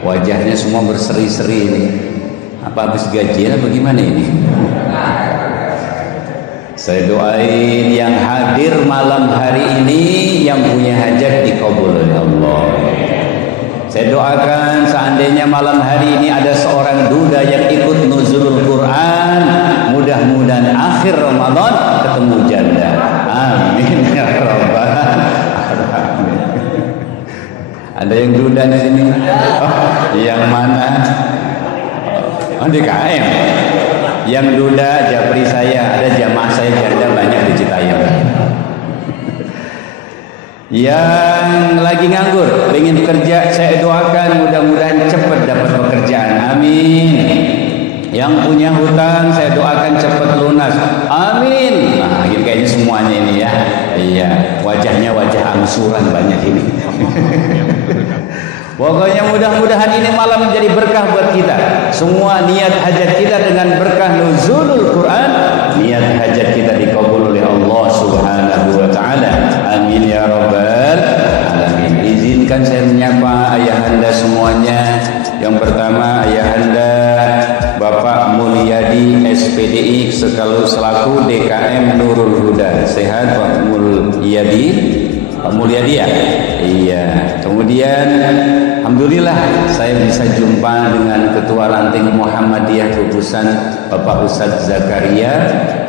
Wajahnya semua berseri-seri ini. Apa habis gajian atau gimana ini? Saya doain yang hadir malam hari ini yang punya hajat dikabul oleh Allah. Saya doakan seandainya malam hari ini ada seorang duda yang ikut nuzulul Quran, mudah-mudahan akhir Ramadan ketemu janda. Amin ya rabbal alamin. Ada yang duda di sini? Oh, yang mana? Oh, di KM. Yang duda japri saya, ada jamaah saya janda banyak di Citayam. Yang lagi nganggur, ingin kerja, saya doakan mudah-mudahan cepat dapat pekerjaan. Amin. Yang punya hutang, saya doakan cepat lunas. Amin. Nah, ini kayaknya semuanya ini ya. Iya, wajahnya wajah angsuran banyak ini. Pokoknya mudah-mudahan ini malam menjadi berkah buat kita. Semua niat hajat kita dengan berkah nuzulul Quran, niat hajat kita dikabul oleh Allah Subhanahu wa taala. Amin ya rabbal alamin. Izinkan saya menyapa ayahanda semuanya. Yang pertama ayahanda Bapak Mulyadi SPDI selaku DKM Nurul Huda. Sehat Pak Mulyadi? Pak Mulyadi ya? Iya. Kemudian alhamdulillah saya bisa jumpa dengan Ketua Ranting Muhammadiyah Kubusan Bapak Ustadz Zakaria.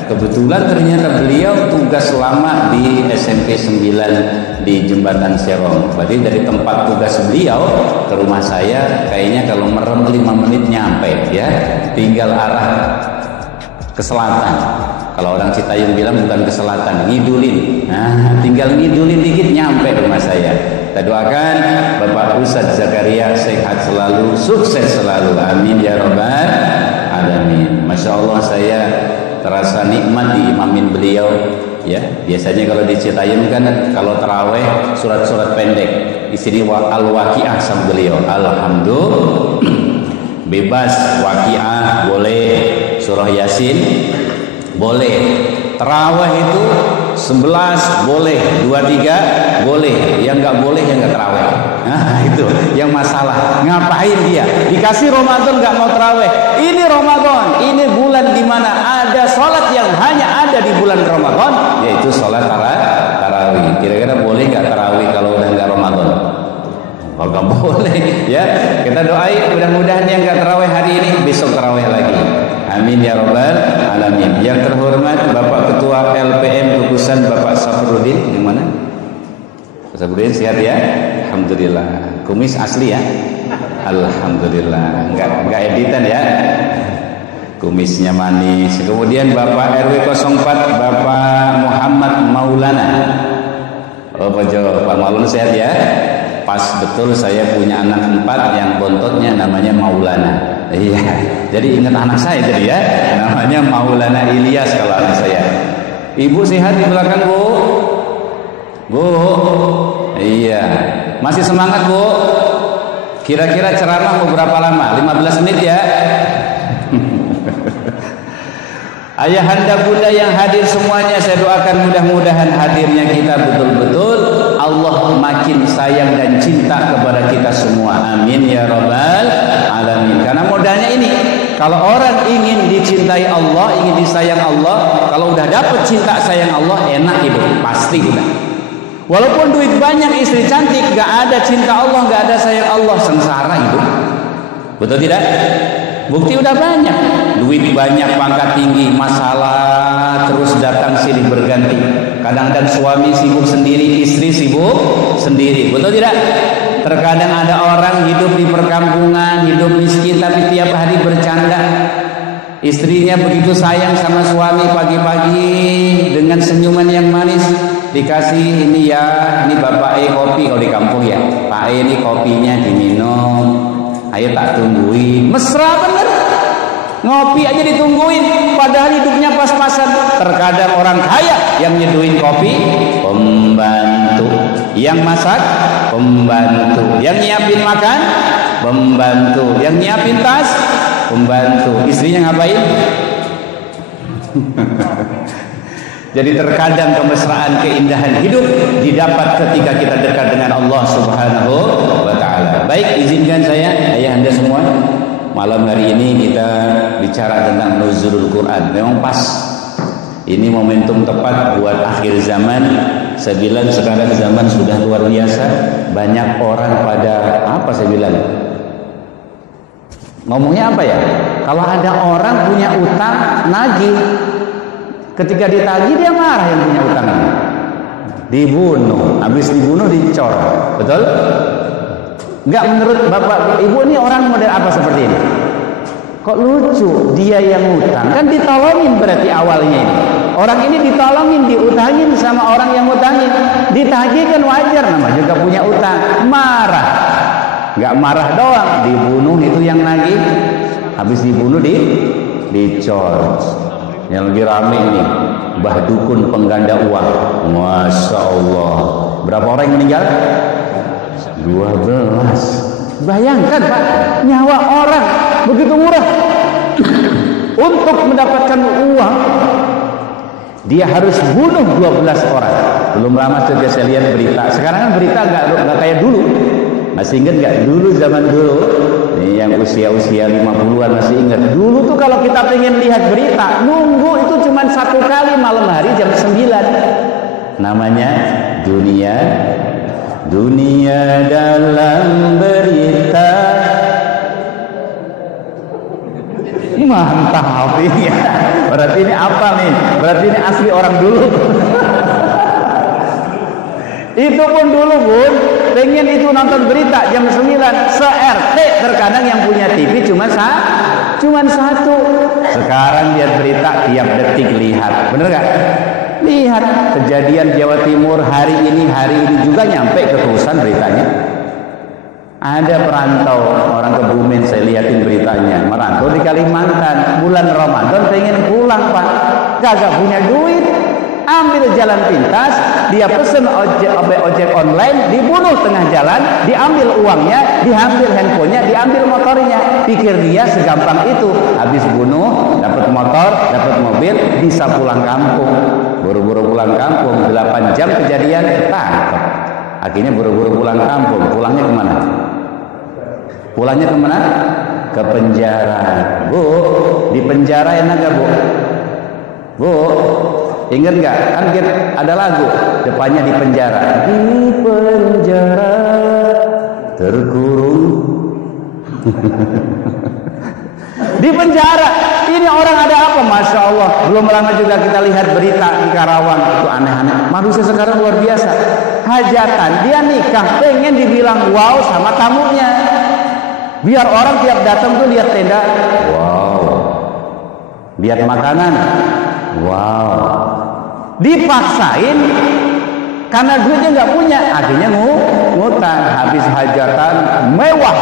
Kebetulan ternyata beliau tugas lama di SMP 9 di Jembatan Serong. Berarti dari tempat tugas beliau ke rumah saya kayaknya kalau merem 5 menit nyampe ya. Tinggal arah ke selatan. Kalau orang Citayam bilang bukan ke selatan, ngidulin. Nah, tinggal ngidulin dikit nyampe rumah saya. Kita doakan Bapak Ustadz Zakaria sehat selalu, sukses selalu. Amin ya rabbal alamin. Masya Allah saya terasa nikmat diimamin beliau. Ya, biasanya kalau di Citayam kan kalau taraweh surat-surat pendek. Di sini al-waqiah sama beliau. Alhamdulillah. Bebas waqiah boleh, surah Yasin boleh, tarawih itu 11 boleh, 23 boleh, yang nggak boleh yang nggak tarawih. Nah itu yang masalah. Ngapain dia dikasih Ramadan nggak mau tarawih? Ini Ramadan, ini bulan di mana ada sholat yang hanya ada di bulan Ramadan, yaitu sholat tarawih. Kira-kira boleh nggak tarawih kalau udah nggak Ramadan? Oh, nggak boleh ya. Kita doain mudah-mudahan yang nggak tarawih hari ini besok tarawih lagi. Amin ya rabbal alamin. Yang terhormat Bapak Ketua LPM Kubusan Bapak Safrudin, yang mana? Pak Safrudin sehat ya? Alhamdulillah. Kumis asli ya? Alhamdulillah. Enggak editan ya? Kumisnya manis. Kemudian Bapak RW 04 Bapak Muhammad Maulana. Oh Pak Maulana sehat ya? Pas betul saya punya anak 4 yang bontotnya namanya Maulana. Iya, jadi ingat anak saya jadi ya, namanya Maulana Ilyas kalau anak saya. Ibu sehat di belakang Bu? Bu, iya, masih semangat Bu? Kira-kira ceramah mau berapa lama? 15 menit ya? Ayahanda bunda yang hadir semuanya, saya doakan mudah-mudahan hadirnya kita betul-betul Allah makin sayang dan cinta kepada kita semua. Amin ya rabbal alamin. Karena modalnya ini, kalau orang ingin dicintai Allah, ingin disayang Allah, kalau udah dapat cinta sayang Allah, enak hidup pasti udah. Walaupun duit banyak, istri cantik, gak ada cinta Allah, gak ada sayang Allah, sengsara hidup. Betul tidak? Bukti udah banyak, duit banyak, pangkat tinggi, masalah terus datang silih berganti. Kadang-kadang suami sibuk sendiri, istri sibuk sendiri. Betul tidak? Terkadang ada orang hidup di perkampungan, hidup miskin tapi tiap hari bercanda. Istrinya begitu sayang sama suami, pagi-pagi dengan senyuman yang manis dikasih ini ya, ini Bapak kopi kalau di kampung ya. Pak ini kopinya diminum. Ayo tak tungguin, mesra bener. Ngopi aja ditungguin, padahal hidupnya pas-pasan. Terkadang orang kaya yang nyeduin kopi, pembantu. Yang masak, pembantu. Yang nyiapin makan, pembantu. Yang nyiapin tas, pembantu. Istrinya ngapain? Jadi terkadang kemesraan, keindahan hidup didapat ketika kita dekat dengan Allah Subhanahu wa bicara tentang nuzulul Quran. Memang pas. Ini momentum tepat buat akhir zaman. Saya bilang sekarang zaman sudah luar biasa. Banyak orang pada apa saya bilang? Ngomongnya apa ya? Kalau ada orang punya utang nagih, ketika ditagih dia marah yang punya utang. Dibunuh, habis dibunuh dicor. Betul? Enggak, menurut Bapak Ibu ini orang model apa seperti ini? Kok lucu, dia yang utang, kan ditolongin berarti awalnya ini. Orang ini ditolongin, diutangin sama orang yang utangin. Ditagih kan wajar, nama juga punya utang. Marah. Enggak marah doang, dibunuh itu yang nagih. Habis dibunuh dicor. Yang lagi rame ini, Mbah Dukun pengganda uang. Masya Allah. Berapa orang yang meninggal? 12. Bayangkan Pak, nyawa orang begitu murah. Untuk mendapatkan uang, dia harus bunuh 12 orang. Belum lama saja saya lihat berita. Sekarang kan berita nggak kayak dulu. Masih ingat nggak? Dulu zaman dulu, ini yang usia-usia 50-an masih ingat. Dulu tuh kalau kita pengen lihat berita, nunggu itu cuma 1 kali malam hari jam 9. Namanya Dunia dalam berita. Mantap ini. Berarti ini apa nih? Berarti ini asli orang dulu. Itu pun dulu Bun, pengen itu nonton berita jam 9, se-RT terkadang yang punya TV cuma satu. Sekarang lihat berita tiap detik lihat. Bener gak? Lihat kejadian Jawa Timur hari ini juga nyampe ke Tusan beritanya. Ada perantau orang Kebumen, saya lihatin beritanya, merantau di Kalimantan, bulan Ramadan pengen pulang Pak, kagak punya duit, ambil jalan pintas, dia pesen ojek online, dibunuh tengah jalan, diambil uangnya, diambil handphonenya, diambil motornya. Pikir dia segampang itu, habis bunuh, dapat motor, dapat mobil, bisa pulang kampung. Buru-buru pulang kampung, 8 jam kejadian, ketangkep. Akhirnya buru-buru pulang kampung. Pulangnya kemana? Pulangnya kemana? Ke penjara. Bu, di penjara enak gak Bu? Bu, ingat gak? Kan ada lagu depannya di penjara. Di penjara terkurung. Di penjara. Ini orang ada apa? Masya Allah. Belum lama juga kita lihat berita di Karawang. Itu aneh-aneh. Manusia sekarang luar biasa. Hajatan, dia nikah, pengen dibilang wow sama tamunya. Biar orang tiap datang tuh lihat tenda, wow. Lihat makanan, wow. Dipaksain karena duitnya nggak punya, akhirnya ngutang. Habis hajatan mewah.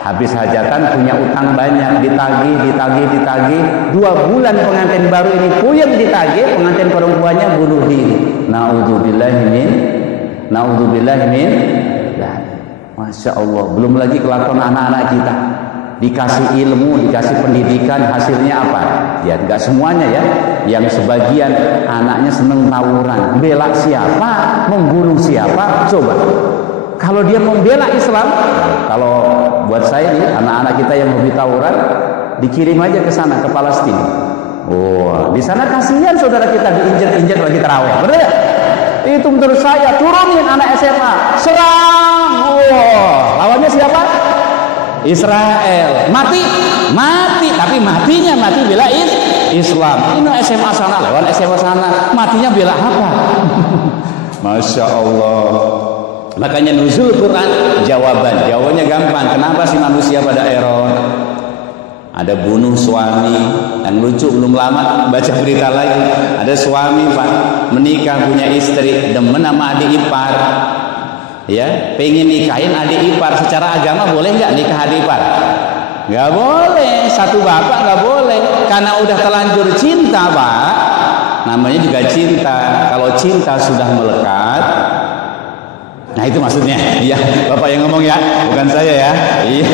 Habis hajatan punya utang banyak, ditagih. 2 bulan pengantin baru ini puyeng ditagih, pengantin perempuannya bunuh diri. Naudzubillah min. Masya Allah. Belum lagi kelakuan anak-anak kita, dikasih ilmu, dikasih pendidikan, hasilnya apa? Ya nggak semuanya ya. Yang sebagian anaknya seneng tawuran, bela siapa, membunuh siapa. Coba kalau dia membela Islam, kalau buat saya nih, anak-anak kita yang hobi tawuran, dikirim aja ke sana, ke Palestina. Wah, di sana kasihan saudara kita diinjak-injak lagi tarawih. Benar ya? Itu menurut saya, turunin anak SMA, serang. Wah, lawannya siapa? Israel. Mati, tapi mati bela Islam. Ini SMA sana, lawan SMA sana, matinya bela apa? Masya Allah. Makanya nuzul Quran, jawabannya gampang. Kenapa sih manusia pada error? Ada bunuh suami. Yang lucu, belum lama baca berita lagi, ada suami Pak menikah, punya istri, demen sama adik ipar, ya, pengen nikahin adik ipar. Secara agama boleh nggak nikah adik ipar? Nggak boleh. Satu bapak nggak boleh, karena udah terlanjur cinta Pak. Namanya juga cinta. Kalau cinta sudah melekat, nah itu maksudnya, iya bapak yang ngomong ya, bukan saya ya. Iya,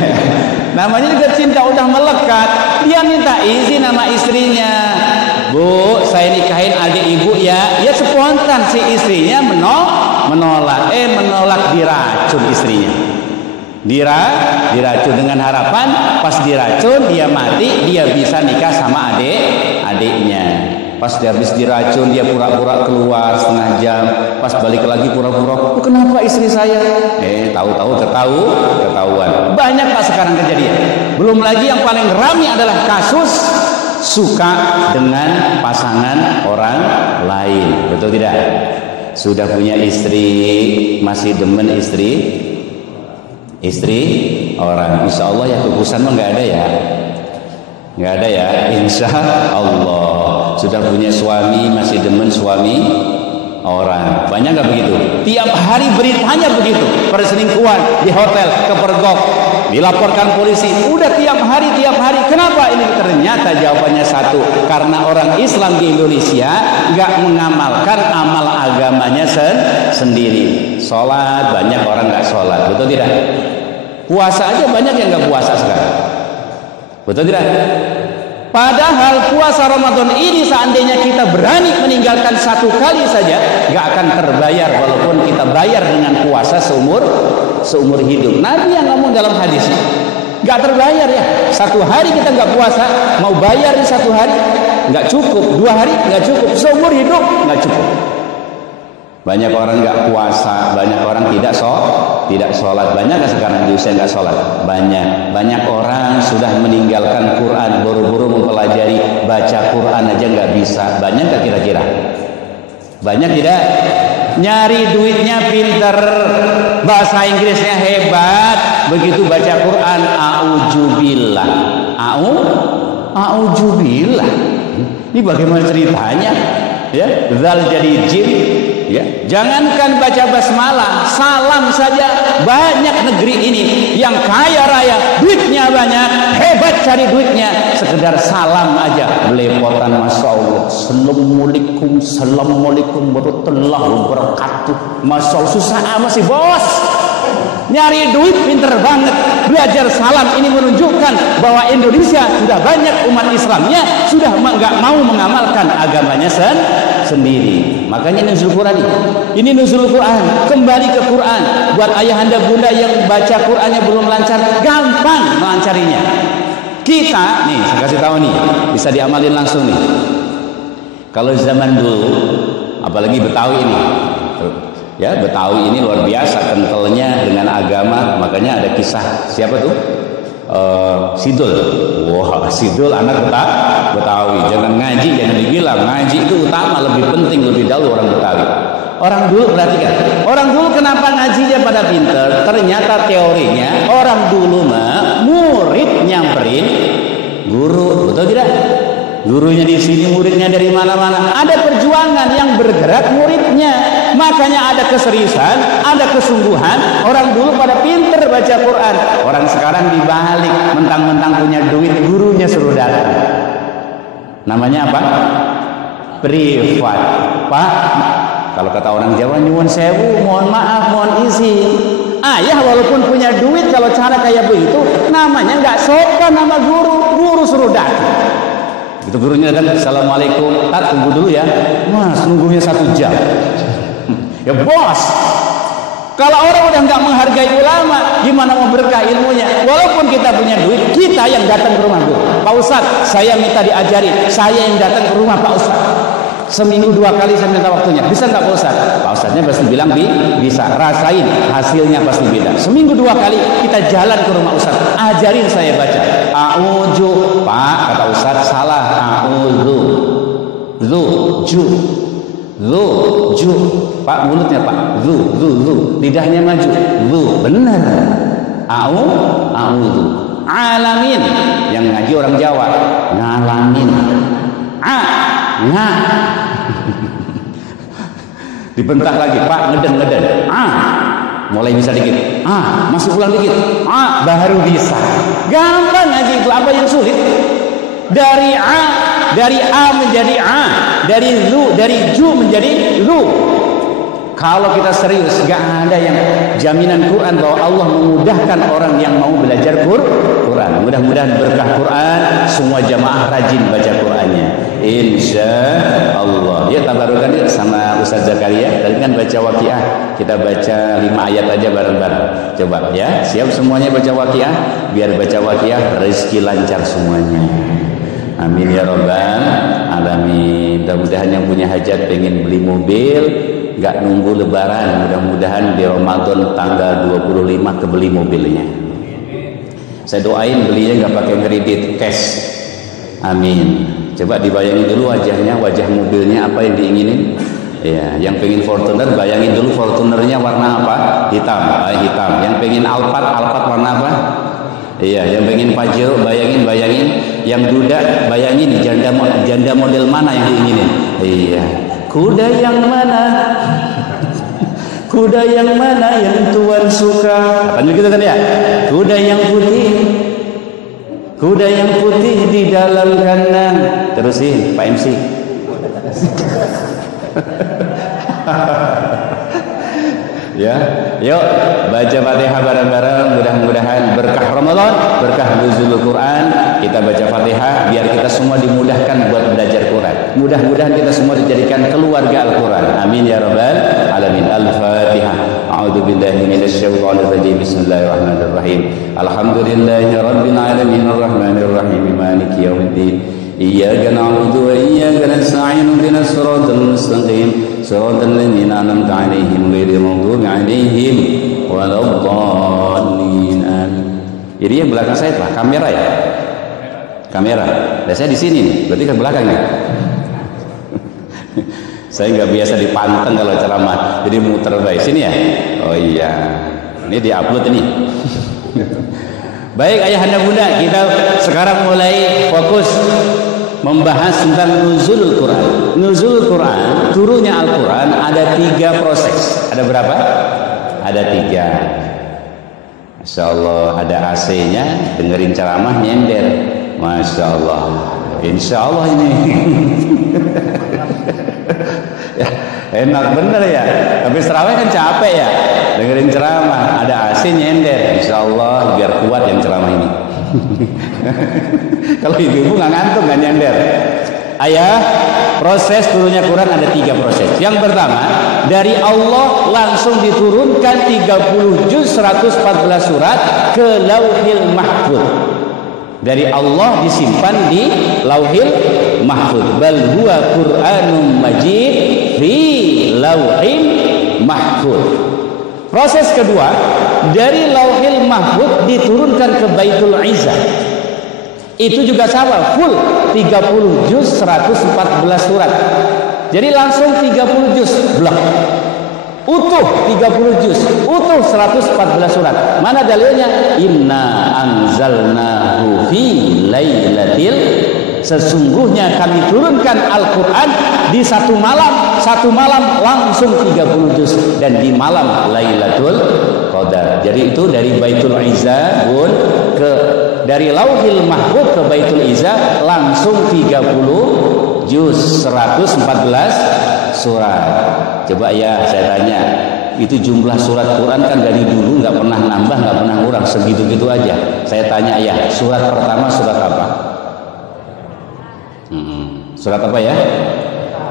namanya juga cinta udah melekat. Dia minta izin sama istrinya, Bu, saya nikahin adik ibu ya. Ya spontan si istrinya menolak diracun istrinya. diracun dengan harapan pas diracun dia mati, dia bisa nikah sama adiknya. Pas dia habis diracun dia pura-pura keluar setengah jam, pas balik lagi pura-pura, kenapa istri saya? Tahu-tahu ketahuan. Banyak Pak sekarang kejadian. Belum lagi yang paling ramai adalah kasus suka dengan pasangan orang lain. Betul tidak? Sudah punya istri masih demen istri orang. Insya Allah ya kukusan mah nggak ada ya, insya Allah. Sudah punya suami masih demen suami orang. Banyak nggak begitu? Tiap hari beritanya begitu, perselingkuhan di hotel kepergok, dilaporkan polisi. Udah tiap hari. Kenapa ini? Ternyata jawabannya satu, karena orang Islam di Indonesia nggak mengamalkan amal agamanya sendiri. Sholat banyak orang nggak sholat, betul tidak? Puasa aja banyak yang nggak puasa sekarang, betul tidak? Padahal puasa Ramadan ini seandainya kita berani meninggalkan satu kali saja, nggak akan terbayar walaupun kita bayar dengan puasa seumur hidup. Nabi yang ngomong dalam hadis, nggak terbayar ya. Satu hari kita nggak puasa, mau bayar di satu hari nggak cukup, 2 hari nggak cukup, seumur hidup nggak cukup. Banyak orang nggak puasa, banyak orang tidak sholat. Banyak nggak sekarang di usia nggak sholat? Banyak orang sudah meninggalkan Quran, buru-buru mempelajari, baca Quran aja nggak bisa. Banyak nggak kira-kira? Banyak tidak? Nyari duitnya pinter, bahasa Inggrisnya hebat, begitu baca Quran auzubillah. Auzubillah. Ini bagaimana ceritanya? Ya, zal jadi jin. Ya, jangankan baca basmalah, salam saja. Banyak negeri ini yang kaya raya, duitnya banyak, hebat cari duitnya, sekedar salam aja belepotan, masya Allah. Assalamualaikum warahmatullahi wabarakatuh. Masya Allah, susah amat sih bos. Nyari duit pinter banget, belajar salam. Ini menunjukkan bahwa Indonesia sudah banyak umat Islamnya sudah nggak mau mengamalkan agamanya sendiri. Makanya nuzul Quran ini nuzul Quran, kembali ke Quran. Buat ayahanda bunda yang baca Qurannya belum lancar, gampang melancarinya. Kita nih, saya kasih tahu nih, bisa diamalin langsung nih. Kalau zaman dulu, apalagi Betawi ini, ya Betawi ini luar biasa kentalnya dengan agama. Makanya ada kisah siapa tuh? Sidul. Wah, Sidul anak Betawi. Jangan ngaji, jangan dibilang ngaji itu utama, lebih penting, lebih dahulu orang Betawi. Orang dulu, perhatikan, orang dulu kenapa ngajinya pada pinter? Ternyata teorinya orang dulu mah murid nyamperin guru, betul tidak? Gurunya di sini, muridnya dari mana-mana. Ada perjuangan yang bergerak muridnya. Makanya ada keseriusan, ada kesungguhan. Orang dulu pada pinter baca Quran. Orang sekarang dibalik, mentang-mentang punya duit, gurunya suruh datang. Namanya apa? Privat. Pak, kalau kata orang Jawa, nyuwun sewu, mohon maaf, mohon izin. Ayah walaupun punya duit, kalau cara kayak begitu, namanya nggak sopan nama guru. Guru suruh datang. Itu gurunya kan, assalamualaikum, tunggu dulu ya, mas, nunggunya 1 jam. Ya bos, kalau orang udah nggak menghargai ulama, gimana mau berkah ilmunya? Walaupun kita punya duit, kita yang datang ke rumah guru. Pak Ustadz, saya minta diajari, saya yang datang ke rumah Pak Ustadz. Seminggu 2 kali saya minta waktunya, bisa nggak Pak Ustadz? Pak Ustadznya pasti bilang bisa, rasain hasilnya pasti beda. Seminggu 2 kali kita jalan ke rumah Ustadz, ajarin saya baca. A'udzu, Pak, kata Ustadz salah. A'udzu, zu, Pak, mulutnya Pak, zu, lidahnya maju, benar. A'udzu, alamin, yang ngaji orang Jawa, ngalamin. Dibentak lagi, Pak, ngeden. Mulai bisa dikit, masih ulang dikit, baru bisa. Gampang ngaji itu, apa yang sulit? Dari A menjadi A, dari Ju menjadi Lu. Kalau kita serius, gak ada yang jaminan Quran bahwa Allah memudahkan orang yang mau belajar Quran. Mudah-mudahan berkah Quran, semua jamaah rajin baca Qurannya. insya Allah. Ya, tabarukan ya sama Ustaz Zakaria. Tadi kan baca Waqiah, kita baca 5 ayat aja bareng-bareng. Coba ya, siap semuanya baca Waqiah. Biar baca Waqiah rezeki lancar semuanya. Amin ya rabbal alamin. Mudah-mudahan yang punya hajat pengen beli mobil, nggak nunggu lebaran, mudah-mudahan di Ramadan tanggal 25 kebeli mobilnya. Saya doain belinya nggak pakai kredit, cash. Amin. Coba dibayangin dulu wajahnya, wajah mobilnya apa yang diinginin. Ya, yang pengen Fortuner bayangin dulu Fortunernya warna apa? Hitam, hitam. Yang pengen Alphard, Alphard warna apa? Iya, yang pengen Pajero bayangin. Yang duda bayangin janda model mana yang diinginin. Iya. Kuda yang mana? Kuda yang mana yang Tuhan suka? Apa gitu kan ya? Kuda yang putih. Kuda yang putih di dalam kandang. Terusin Pak MC. Ya, yuk baca Fatihah bareng-bareng. Mudah-mudahan berkah Ramadan, berkah nuzulul Quran. Kita baca Fatihah biar kita semua dimudahkan buat belajar Quran. Mudah-mudahan kita semua dijadikan keluarga Al-Quran. Amin ya rabbal alamin. Al-Fatihah. A'udzu billahi minasyaitonir rajim. Bismillahirrahmanirrahim. Alhamdulillahi rabbil alamin arrahmanir rahim maliki yaumiddin. Iyyaka na'budu wa iyyaka nasta'in ihdinas siratal mustaqim siratal ladzina an'amta 'alaihim ghairil maghdubi 'alaihim waladdallin. Ini yang belakang saya Pak, kamera ya? Kamera. Dan saya di sini nih, berarti ke belakang nih. Saya nggak biasa dipanteng kalau ceramah, jadi muter baik sini ya. Oh iya, ini diupload ini. Baik ayahanda bunda, kita sekarang mulai fokus membahas tentang nuzulul Quran. Nuzulul Quran, turunnya Al-Quran ada 3 proses. Ada berapa? Ada 3. Masya Allah, ada AC-nya, dengerin ceramah nyender. Masya Allah, insya Allah ini. Ya, enak bener ya. Tapi terawih kan capek ya, dengerin ceramah, ada AC nyender. Insya Allah biar kuat yang ceramah ini. Kalau ibu-ibu nggak ngantuk nggak nyender. Ayah, proses turunnya Quran ada 3 proses. Yang pertama, dari Allah langsung diturunkan 30 juz 114 surat ke Lauhil Mahfuz. Dari Allah disimpan di Lauhil Mahfuz. Bal huwa Qur'anum Majid fi Lauhil Mahfuz. Proses kedua, dari Lauhil Mahfuz diturunkan ke Baitul Izzah. Itu juga sama, full 30 juz 114 surat. Jadi langsung 30 juz blok. Utuh 30 juz, utuh 114 surat. Mana dalilnya? Inna anzalnahu fi lailatil, sesungguhnya kami turunkan Al-Quran di satu malam langsung 30 juz, dan di malam Lailatul Qadar. Jadi itu dari Baitul Izzah bun ke dari Lauhil Mahfuz ke Baitul Izzah langsung 30 juz 114 surat. Coba ya saya tanya, itu jumlah surat Quran kan dari dulu nggak pernah nambah, nggak pernah kurang, segitu-gitu aja. Saya tanya ya, surat pertama surat apa? Surat apa ya?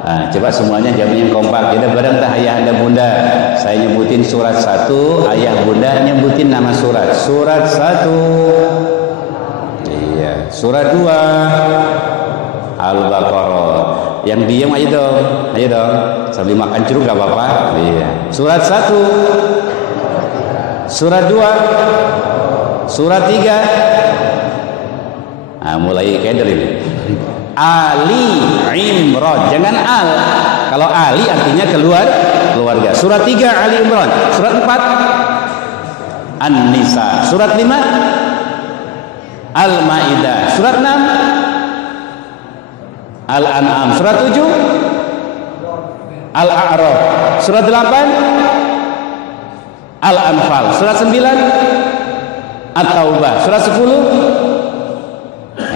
Nah, coba semuanya jawabnya yang kompak. Kita bareng tah ayah anda bunda. Saya nyebutin surat 1, ayah bunda nyebutin nama surat. Surat 1. Iya. Surat 2 Al-Baqarah. Yang diam aja dong. Ayo dong. Sambil makan jeruk gak apa-apa. Iya. Surat 1. Surat 2. Surat 3. Nah, mulai keder ini. Ali Imran, jangan al. Kalau Ali artinya keluarga. Surat 3 Ali Imran. Surat 4 An-Nisa. Surat 5 Al-Maidah. Surat 6 Al-An'am. Surat 7 Al-A'raf. Surat 8 Al-Anfal. Surat 9 At-Taubah. Surat 10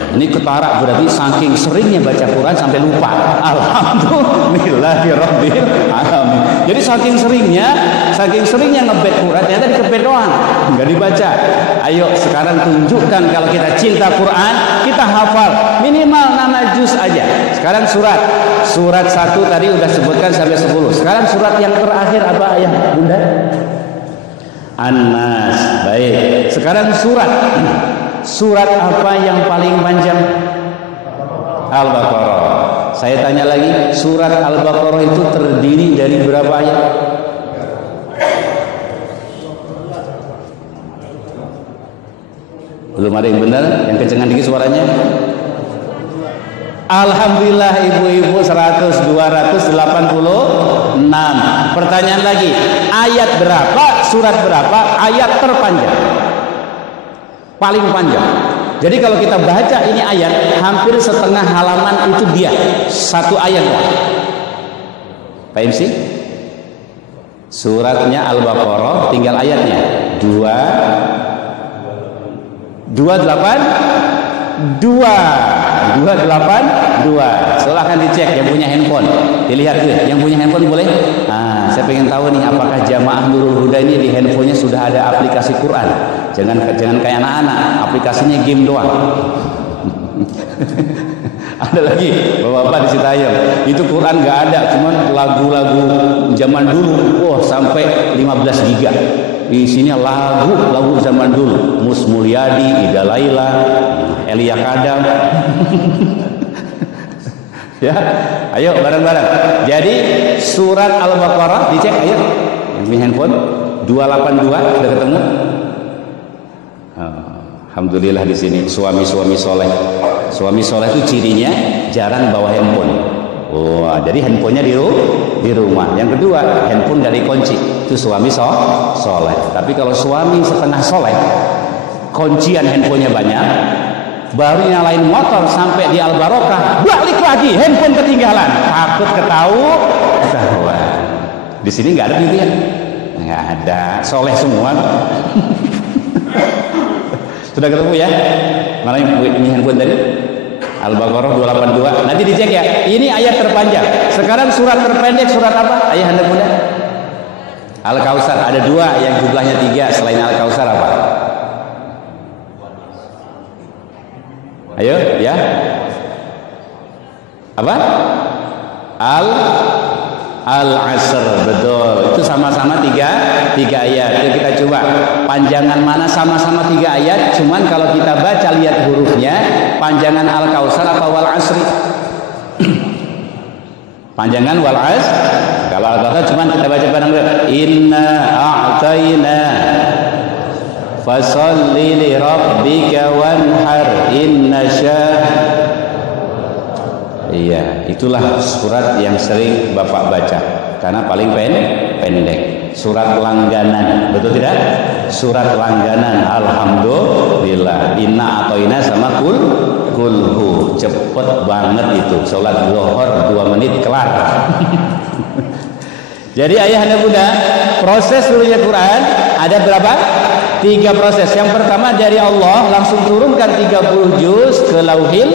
Ini ketara berarti saking seringnya baca Quran sampai lupa. Alhamdulillahirabbil alamin. Jadi saking seringnya ngebet Quran, ternyata dikebet doang, enggak dibaca. Ayo sekarang tunjukkan kalau kita cinta Quran, kita hafal minimal 6 juz aja. Sekarang surat 1 tadi udah sebutkan sampai 10. Sekarang surat yang terakhir apa ayah Bunda? An-Nas. Baik. Sekarang surat apa yang paling panjang? Al-Baqarah. Saya tanya lagi, surat Al-Baqarah itu terdiri dari berapa ayat? Belum ada yang benar? Yang kencengan dikit suaranya? Alhamdulillah ibu-ibu 100, 286. Pertanyaan lagi, ayat berapa, surat berapa, ayat terpanjang? Paling panjang. Jadi kalau kita baca ini ayat, hampir setengah halaman itu dia satu ayat. Pak MC? Suratnya Al-Baqarah tinggal ayatnya 282. Silahkan dicek yang punya handphone. Dilihat tuh, yang punya handphone boleh? Saya pengen tahu nih apakah jamaah Nurul Huda ini di handphonenya sudah ada aplikasi Quran. Jangan kayak anak-anak, aplikasinya game doang. Ada lagi bapak-bapak di Citayam, itu Quran nggak ada, cuman lagu-lagu zaman dulu. Sampai 15 giga. Di sini lagu zaman dulu, Mus Mulyadi, Ida Laila, Elia Kadam. Ya, ayo bareng-bareng. Jadi surat Al-Baqarah dicek, ayo yang punya handphone 282 sudah ketemu. Alhamdulillah di sini suami-suami soleh. Suami soleh itu cirinya jarang bawa handphone. Jadi handphonenya di rumah. Yang kedua, handphone dari kunci. Itu suami soleh. Tapi kalau suami setengah soleh, kuncian handphonenya banyak, baru nyalain motor sampai di Al-Barokah, balik lagi handphone ketinggalan, takut ketahuan. Di sini nggak ada gitu ya? Nggak ada, soleh semua. Sudah ketemu ya? Mana yang punya handphone tadi? Al-Baqarah 282. Nanti dicek ya. Ini ayat terpanjang. Sekarang surat terpendek surat apa? Ayah Anda Bunda? Al-Kautsar. Ada 2 yang jumlahnya 3 selain Al-Kautsar apa? Ayo ya. Apa? Al-Asr, betul. Itu sama-sama 3 ayat. Jadi kita coba panjangan mana sama-sama 3 ayat. Cuman kalau kita baca lihat hurufnya, panjangan Al-Kautsar apa Wal Asri? Panjangan Wal Asr. Kalau Al-Kautsar cuman kita baca bareng-bareng. Inna a'tayna fasalli li rabbika wanhar inna Iya, itulah surat yang sering Bapak baca karena paling pendek. Surat langganan, betul tidak? Surat langganan. Alhamdulillah. Inna atoina sama kulhu. Cepet banget itu. Sholat zuhur 2 menit kelar. Jadi ayah anda bunda, proses turunnya Quran ada berapa? 3 proses. Yang pertama dari Allah langsung turunkan 30 juz ke Lauhil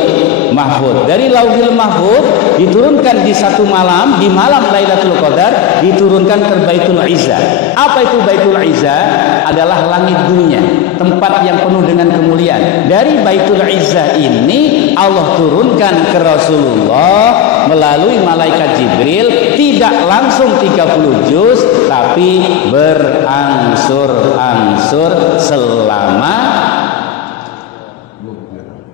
Mahfuz. Dari Lauhil Mahfuz diturunkan di satu malam, di malam Lailatul Qadar diturunkan ke Baitul Izzah. Apa itu Baitul Izzah? Adalah langit dunia, tempat yang penuh dengan kemuliaan. Dari Baitul Izzah ini Allah turunkan ke Rasulullah melalui malaikat Jibril, tidak langsung 30 juz tapi berangsur-angsur selama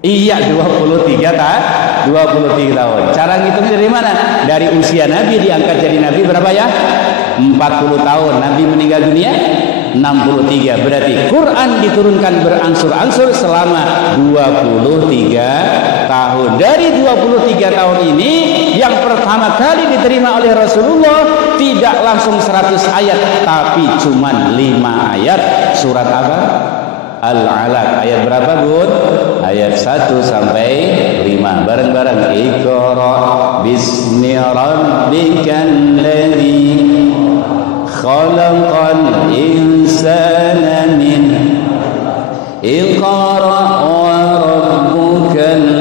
23 tahun. Cara ngitungnya dari mana? Dari usia Nabi diangkat jadi Nabi berapa ya? 40 tahun. Nabi meninggal dunia 63. Berarti Quran diturunkan berangsur-angsur selama 23 tahun. Dari 23 tahun ini yang pertama kali diterima oleh Rasulullah tidak langsung 100 ayat tapi cuman 5 ayat. Surat apa? Al-Alaq. Ayat berapa Bud? Ayat 1 sampai 5. Bareng-bareng. Iqra bismi rabbikal ladzi khalaqal insana min Iqra wa rabbukal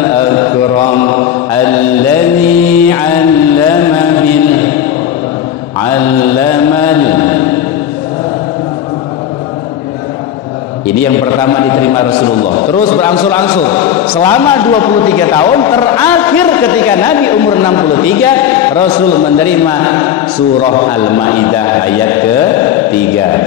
Ini yang pertama diterima Rasulullah. Terus berangsur-angsur selama 23 tahun. Terakhir ketika Nabi umur 63, Rasul menerima surah Al-Maidah ayat ke-3.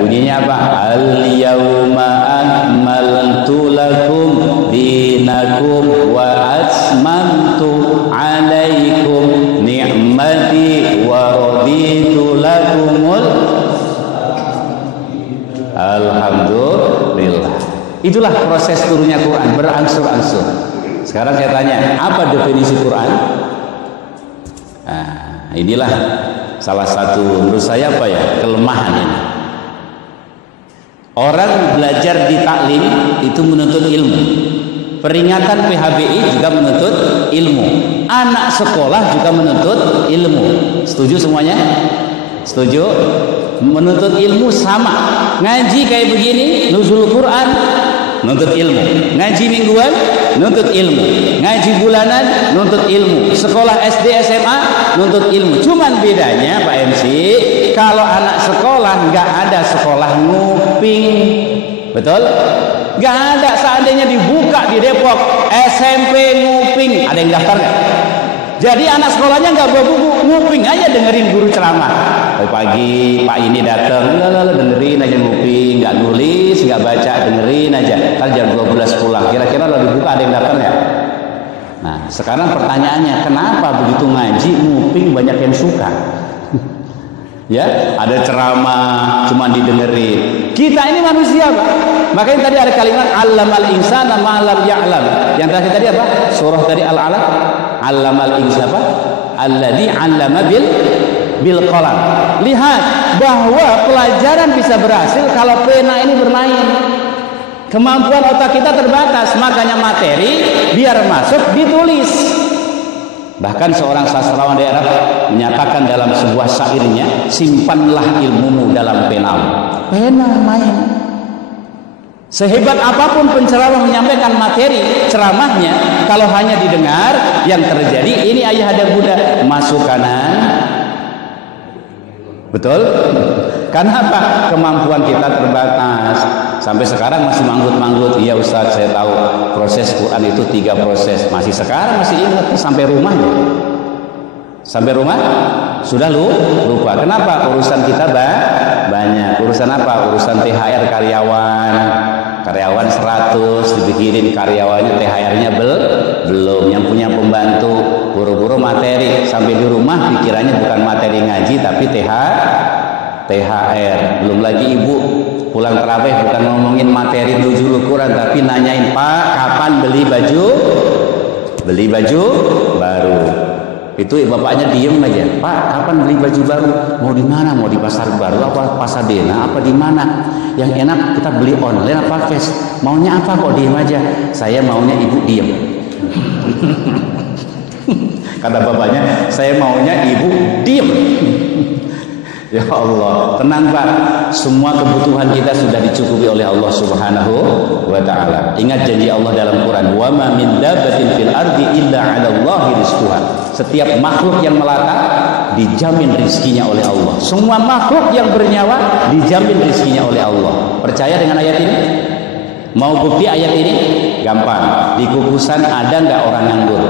Bunyinya apa? Al-yawma akmaltu lakum dinakum wa atmamtu alaikum ni'mati wa raditu lakumul alhamdulillah. Itulah proses turunnya Quran, berangsur-angsur. Sekarang saya tanya, apa definisi Quran? Nah, inilah salah satu menurut saya apa ya, kelemahan ini. Orang belajar di taklim itu menuntut ilmu. Peringatan PHBI juga menuntut ilmu. Anak sekolah juga menuntut ilmu. Setuju semuanya? Setuju? Menuntut ilmu sama. Ngaji kayak begini, nuzul Quran, nuntut ilmu. Ngaji mingguan, nuntut ilmu. Ngaji bulanan, nuntut ilmu. Sekolah SD, SMA, nuntut ilmu. Cuman bedanya Pak MC, kalau anak sekolah nggak ada sekolah nguping. Betul? Nggak ada. Seandainya dibuka di Depok SMP nguping, ada yang daftar nggak? Jadi anak sekolahnya nggak bawa buku, nguping aja dengerin guru ceramah. Pagi Pak ini datang, dengerin aja nguping, nggak nulis, nggak baca, dengerin aja. Ntar jam 12 pulang. Kira-kira kalau dibuka ada yang datang ya? Nah, sekarang pertanyaannya, kenapa begitu ngaji nguping banyak yang suka? Ya, ada ceramah cuma didengerin. Kita ini manusia, Pak. Makanya tadi ada kalimat allamal insana ma lam ya'lam. Yang tadi apa? Surah tadi Al-Alaq. Allamal insana alladzi 'allama bil qalam. Lihat bahwa pelajaran bisa berhasil kalau pena ini bermain. Kemampuan otak kita terbatas, makanya materi biar masuk ditulis. Bahkan seorang sastrawan daerah menyatakan dalam sebuah syairnya, simpanlah ilmumu dalam penamu. Pena main. Sehebat apapun penceramah menyampaikan materi ceramahnya, kalau hanya didengar, yang terjadi ini ayah dan bunda masuk kanan. Betul? Karena apa? Kemampuan kita terbatas. Sampai sekarang masih manggut-manggut. Iya Ustaz, saya tahu proses Quran itu 3 proses. Masih sekarang masih ingat sampai rumahnya. Sampai rumah sudah lupa. Kenapa? Urusan kita banyak. Urusan apa? Urusan THR karyawan. Karyawan 100 dipikirin, karyawannya THR-nya belum. Yang punya pembantu buru-buru materi, sampai di rumah pikirannya bukan materi ngaji tapi THR. Belum lagi ibu pulang tarawih bukan ngomongin materi nuzul Quran tapi nanyain, Pak kapan beli baju baru. Itu bapaknya diem aja, Pak kapan beli baju baru? Mau di mana? Mau di pasar baru apa Pasadena apa di mana? Yang enak kita beli online apa cash? Maunya apa kok diem aja? Saya maunya ibu diem. Kata bapaknya, saya maunya ibu diem. Ya Allah, tenang Pak. Semua kebutuhan kita sudah dicukupi oleh Allah Subhanahu wa taala. Ingat janji Allah dalam Quran, "Wa ma min dabbatin fil ardi illa 'ala Allahi rizquha." Setiap makhluk yang melata dijamin rizkinya oleh Allah. Semua makhluk yang bernyawa dijamin rizkinya oleh Allah. Percaya dengan ayat ini? Mau bukti ayat ini? Gampang. Di kukusan ada nggak orang nganggur?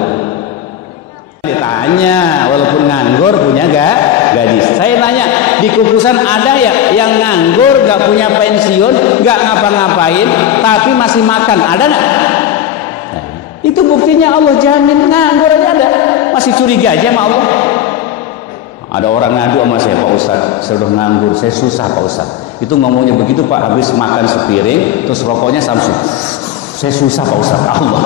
Ditanya, walaupun nganggur punya gadis. Saya tanya, di kukusan ada ya yang nganggur, gak punya pensiun, gak ngapa-ngapain, tapi masih makan, ada nggak? Nah, itu buktinya Allah jamin. Nganggur aja ada, masih curiga aja sama Allah. Ada orang ngadu sama saya, Pak Ustadz, saya udah nganggur, saya susah Pak Ustadz. Itu ngomongnya begitu Pak, habis makan sepiring, terus rokoknya Samsung. Saya susah Pak Ustadz. Allah,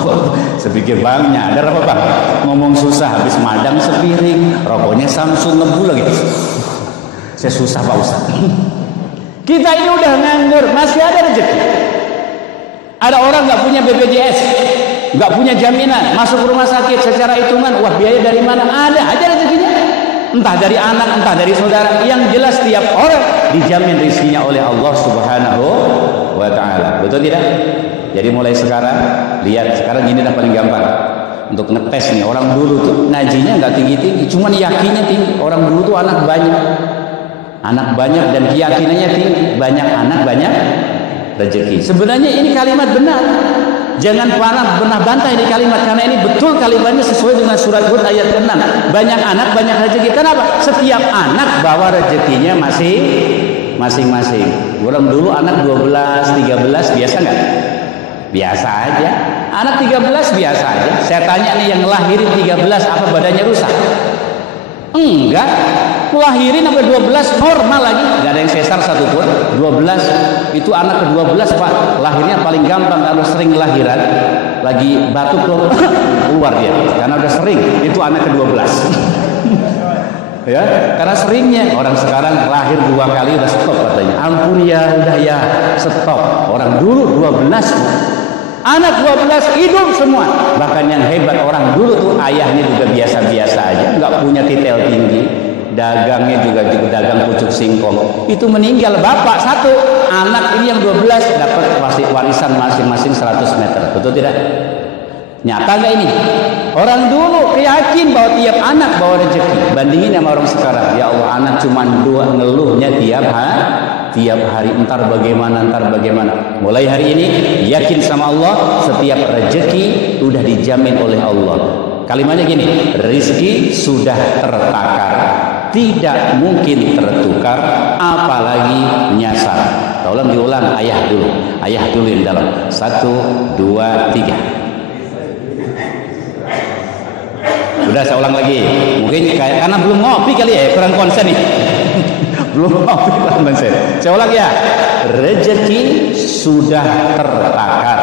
saya pikir Bang nyadar apa Bang? Ngomong susah, habis madang sepiring, rokoknya Samsung, ngebul lagi. Saya susah Pak Ustadz. Kita ini udah nganggur, masih ada rezeki. Ada orang nggak punya BPJS, nggak punya jaminan, masuk rumah sakit secara hitungan, wah biaya dari mana? Ada aja rezekinya. Entah dari anak, entah dari saudara. Yang jelas setiap orang dijamin rezekinya oleh Allah Subhanahu wa taala. Betul tidak? Jadi mulai sekarang, lihat sekarang ini udah paling gampang untuk ngetes nih. Orang dulu tuh ngajinya nggak tinggi-tinggi, cuman yakinnya tinggi. Orang dulu tuh anak banyak dan keyakinannya tinggi. Banyak anak banyak rezeki. Sebenarnya ini kalimat benar. Jangan pernah bantah ini kalimat, karena ini betul kalimatnya sesuai dengan surat Hud ayat ke-6. Banyak anak, banyak rezeki. Kenapa? Setiap anak bawa rezekinya masing-masing. Orang dulu anak 12, 13 biasa nggak? Biasa aja. Anak 13 biasa aja. Saya tanya nih, yang ngelahirin 13 apa badannya rusak? Enggak. Lahirin sampai 12 normal lagi, nggak ada yang sesar satupun. 12 itu anak ke-12 Pak, lahirnya paling gampang. Kalau sering lahiran lagi batuk keluar dia, karena udah sering. Itu anak ke-12. Ya, karena seringnya. Orang sekarang lahir 2 kali udah stop katanya. Ampun ya, udah ya stop. Orang dulu 12 anak 12 hidup semua. Bahkan yang hebat, orang dulu tuh ayahnya juga biasa-biasa aja, nggak punya titel tinggi. Dagangnya juga dagang pucuk singkong. Itu meninggal bapak satu, anak ini yang 12 dapat warisan masing-masing 100 meter. Betul tidak? Nyata nggak ini? Orang dulu yakin bahwa tiap anak bawa rezeki. Bandingin sama orang sekarang. Ya Allah, anak cuma 2, ngeluhnya tiap hari. Entar bagaimana. Mulai hari ini yakin sama Allah, setiap rezeki udah dijamin oleh Allah. Kalimatnya gini, rezeki sudah tertakar, tidak mungkin tertukar, apalagi nyasar. Tolong diulang ayah dulu yang dalam. 1, 2, 3. Sudah, saya ulang lagi. Mungkin karena belum ngopi kali ya, kurang konsen nih. Belum ngopi, kurang konsen. Saya ulang ya. Rezeki sudah tertakar,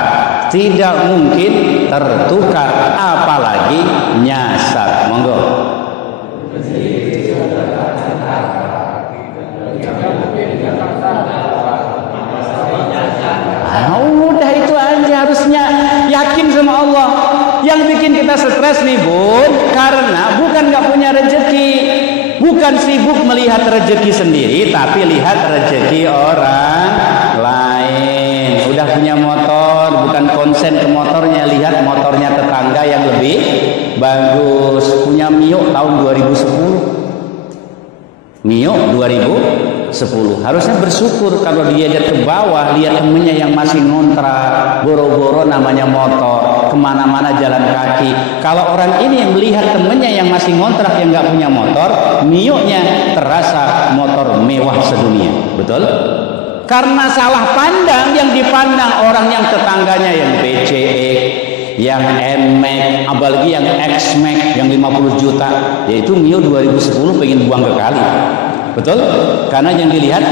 tidak mungkin tertukar, apalagi nyasar. Monggo. Udah itu aja, harusnya yakin sama Allah. Yang bikin kita stres nih Bun, karena bukan nggak punya rezeki, bukan sibuk melihat rezeki sendiri, tapi lihat rezeki orang lain. Udah punya motor, bukan konsen ke motornya, lihat motornya tetangga yang lebih bagus. Punya Mio tahun 2010, Mio 2010. Harusnya bersyukur kalau dia lihat ke bawah, lihat temennya yang masih ngontrak, boro-boro namanya motor, kemana-mana jalan kaki. Kalau orang ini yang melihat temennya yang masih ngontrak, yang nggak punya motor, Mio-nya terasa motor mewah sedunia. Betul? Karena salah pandang, yang dipandang orang yang tetangganya yang BCX, yang NMAX, apalagi yang XMAX yang 50 juta, yaitu Mio 2010 pengen buang ke kali. Betul? Karena yang dilihat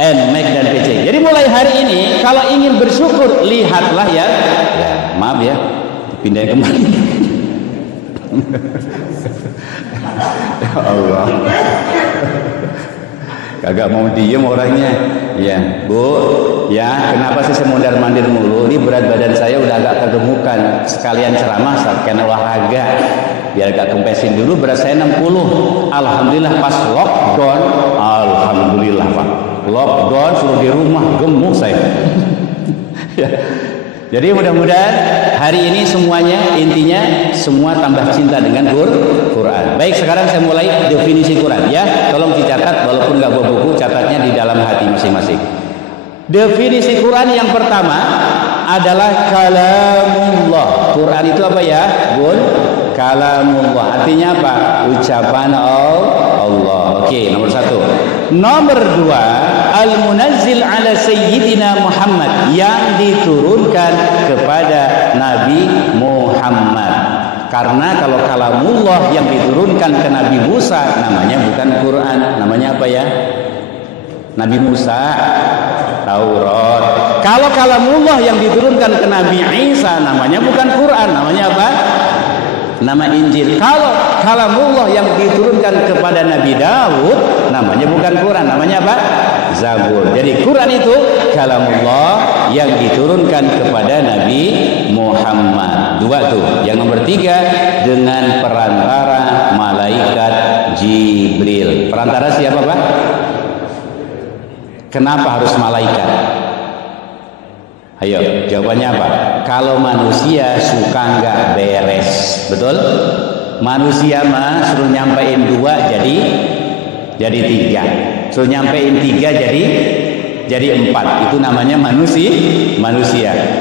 NMAX dan BCX. Jadi mulai hari ini kalau ingin bersyukur, lihatlah ya maaf ya, pindahin kembali. Ya Allah, kagak mau diem orangnya. Ya Bu, ya kenapa sih saya mondar-mandir mulu? Ini berat badan saya udah agak kegemukan. Sekalian ceramah, sekalian olahraga, biar agak kempesin dulu. Berat saya 60. Alhamdulillah pas lockdown, alhamdulillah Pak, lockdown suruh di rumah, gemuk saya. Ya. Jadi mudah-mudahan hari ini semuanya, intinya semua tambah cinta dengan Quran. Baik, sekarang saya mulai definisi Quran ya. Tolong dicatat, walaupun nggak bawa buku, catatnya di dalam hati masing-masing. Definisi Quran yang pertama adalah kalamullah. Quran itu apa ya, Bun? Kalamullah. Artinya apa? Ucapan Allah. Oke, nomor 1. Nomor 2, al-munazzil ala sayyidina Muhammad, yang diturunkan kepada Nabi Muhammad. Karena kalau kalamullah yang diturunkan ke Nabi Musa namanya bukan Quran, namanya apa ya? Nabi Musa, Taurat. Kalau kalamullah yang diturunkan ke Nabi Isa namanya bukan Quran, namanya apa? Nama Injil. Kalau kalamullah yang diturunkan kepada Nabi Daud namanya bukan Quran, namanya apa? Zabur. Jadi Quran itu kalamullah yang diturunkan kepada Nabi Muhammad. 2 tuh. Yang nomor 3, dengan perantara malaikat Jibril. Perantara siapa Pak? Kenapa harus malaikat? Ayo, jawabannya apa? Kalau manusia suka nggak beres, betul? Manusia mah suruh nyampein 2 jadi 3, suruh nyampein 3 jadi jadi 4. Itu namanya manusia.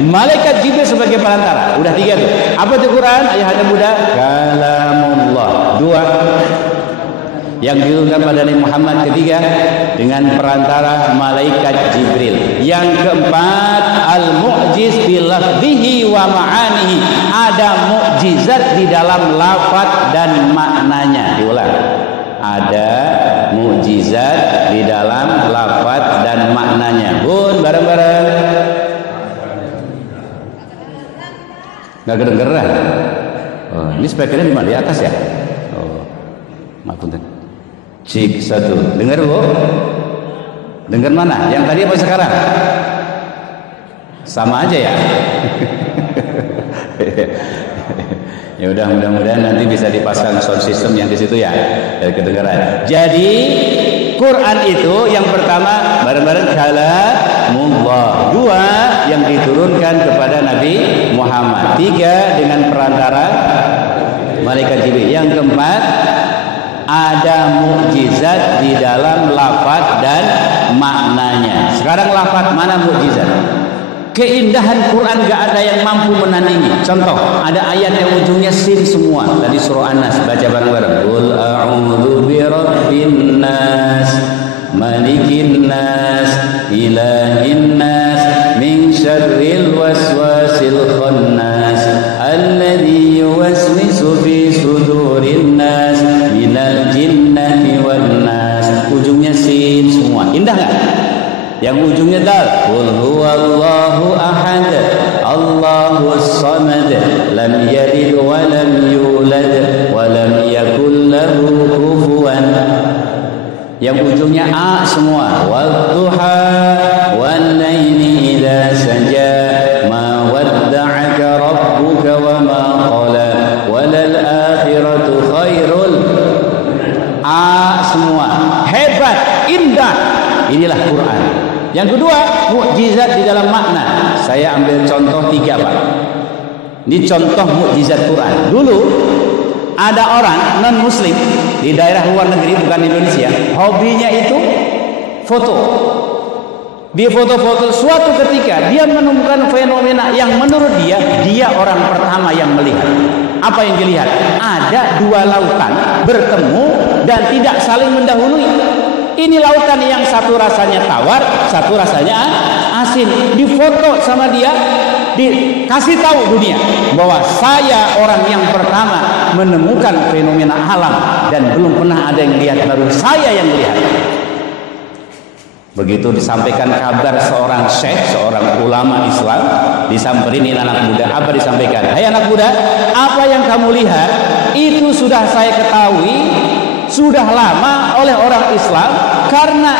Malaikat Jibril sebagai perantara. Udah 3 tuh. Apa itu Quran? Ayah anak muda. Kalamullah. 2. Yang diturunkan pada Nabi Muhammad. 3. Dengan perantara malaikat Jibril. Yang keempat, al-mu'jiz bil lafzihi wa ma'anihi. Ada mukjizat di dalam lafaz dan maknanya. Diulang. Ada mukjizat di dalam lafaz dan maknanya. Bun, bareng-bareng. Nggak kedengeran. Oh, ini speakernya di mana? Di atas ya? Oh, maaf punten. Cik 1. Dengar Bu? Dengar mana? Yang tadi apa sekarang? Sama aja ya. Ya udah, mudah-mudahan nanti bisa dipasang sound system yang di situ ya, dari kedengaran. Jadi Quran itu yang pertama bareng-bareng kalamullah. 2 yang diturunkan kepada Nabi Muhammad. 3 dengan perantara malaikat Jibril. Yang keempat, ada mukjizat di dalam lafaz dan maknanya. Sekarang lafaz mana mukjizat? Keindahan Quran gak ada yang mampu menandingi. Contoh, ada ayat yang ujungnya sin semua. Tadi surah An-Nas, baca bareng-bareng. Qul a'udzu birabbin nas, malikin nas, ilahin nas, min syarril waswasil khannas, alladzi yuwaswisu fi sudurin nas, minal jinnati wan nas. Ujungnya sin semua. Indah gak? Yang ujungnya dal. Qul huwallahu ahad, Allahus samad, lam yalid wa lam yulad wa lam yakul lahu kufuwan. Yang ujungnya a semua. Wadduha wal laili idza saja, ma wadda'aka rabbuka wa ma qala, walal akhiratu khairul. A semua. Hebat, indah. Inilah Quran. Yang kedua, mukjizat di dalam makna. Saya ambil contoh 3 Pak. Ini contoh mukjizat Quran. Dulu ada orang non muslim di daerah luar negeri, bukan Indonesia, hobinya itu foto. Dia foto-foto. Suatu ketika dia menemukan fenomena yang menurut dia orang pertama yang melihat. Apa yang dilihat? Ada 2 lautan bertemu dan tidak saling mendahului. Ini lautan yang satu rasanya tawar, satu rasanya asin. Difoto sama dia, dikasih tahu dunia bahwa saya orang yang pertama menemukan fenomena alam dan belum pernah ada yang lihat, baru saya yang lihat. Begitu disampaikan kabar seorang syekh, seorang ulama Islam, disamperin anak muda. Apa disampaikan? Hai anak muda, apa yang kamu lihat itu sudah saya ketahui sudah lama oleh orang Islam, karena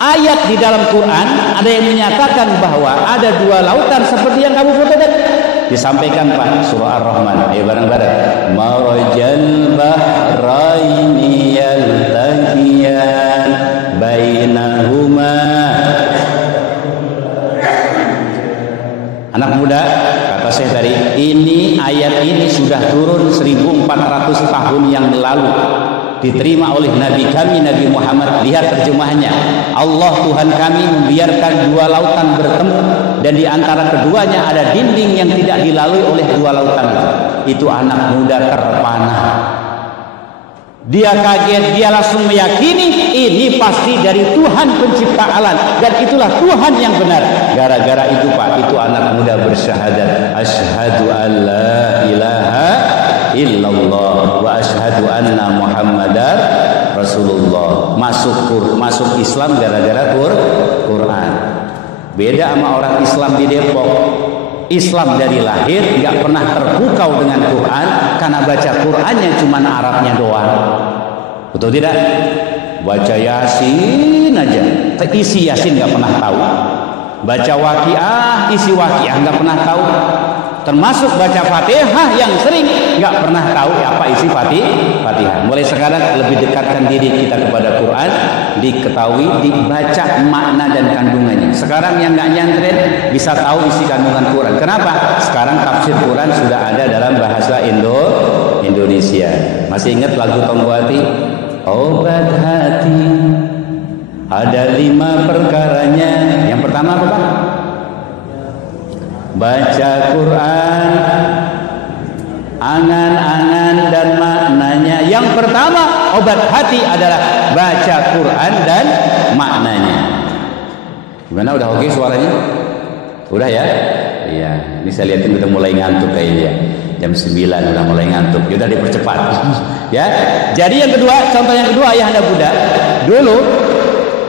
ayat di dalam Quran ada yang menyatakan bahwa ada 2 lautan seperti yang kamu foto tadi. Disampaikan Pak, surah Ar-Rahman. Ayo bareng-bareng. Marajal bahraini yaltaqiyan bainahuma. Anak muda, kata saya tadi, ini ayat ini sudah turun 1400 tahun yang lalu. Diterima oleh Nabi kami, Nabi Muhammad. Lihat terjemahannya. Allah Tuhan kami membiarkan 2 lautan bertemu, dan di antara keduanya ada dinding yang tidak dilalui oleh 2 lautan itu. Itu anak muda terpana. Dia kaget, dia langsung meyakini ini pasti dari Tuhan pencipta alam, dan itulah Tuhan yang benar. Gara-gara itu Pak, itu anak muda bersyahadat, asyhadu an la ilaha illallah wa asyhadu anna muhammadar rasulullah. Masuk Islam gara-gara Quran. Beda sama orang Islam di Depok. Islam dari lahir nggak pernah terpukau dengan Quran, karena baca Qurannya cuma Arabnya doang. Betul tidak? Baca Yasin aja, isi Yasin nggak pernah tahu. Baca Waqiah, isi Waqiah nggak pernah tahu. Termasuk baca Fatihah yang sering nggak pernah tahu apa isi Fatihah. Mulai sekarang lebih dekatkan diri kita kepada Quran, diketahui, dibaca makna dan kandungannya. Sekarang yang nggak nyantren bisa tahu isi kandungan Quran. Kenapa? Sekarang tafsir Quran sudah ada dalam bahasa Indonesia. Masih ingat lagu Tonggo Hati? Obat hati Ada 5 perkaranya. Yang pertama apa Pak? Baca Quran, angan-angan dan maknanya. Yang pertama obat hati adalah baca Quran dan maknanya. Gimana, udah oke suaranya? Udah ya? Iya, ini saya lihat udah mulai ngantuk kayaknya. Jam 9 udah mulai ngantuk. Udah dipercepat. Ya. Jadi yang kedua, contoh yang kedua ayahanda Buddha. Dulu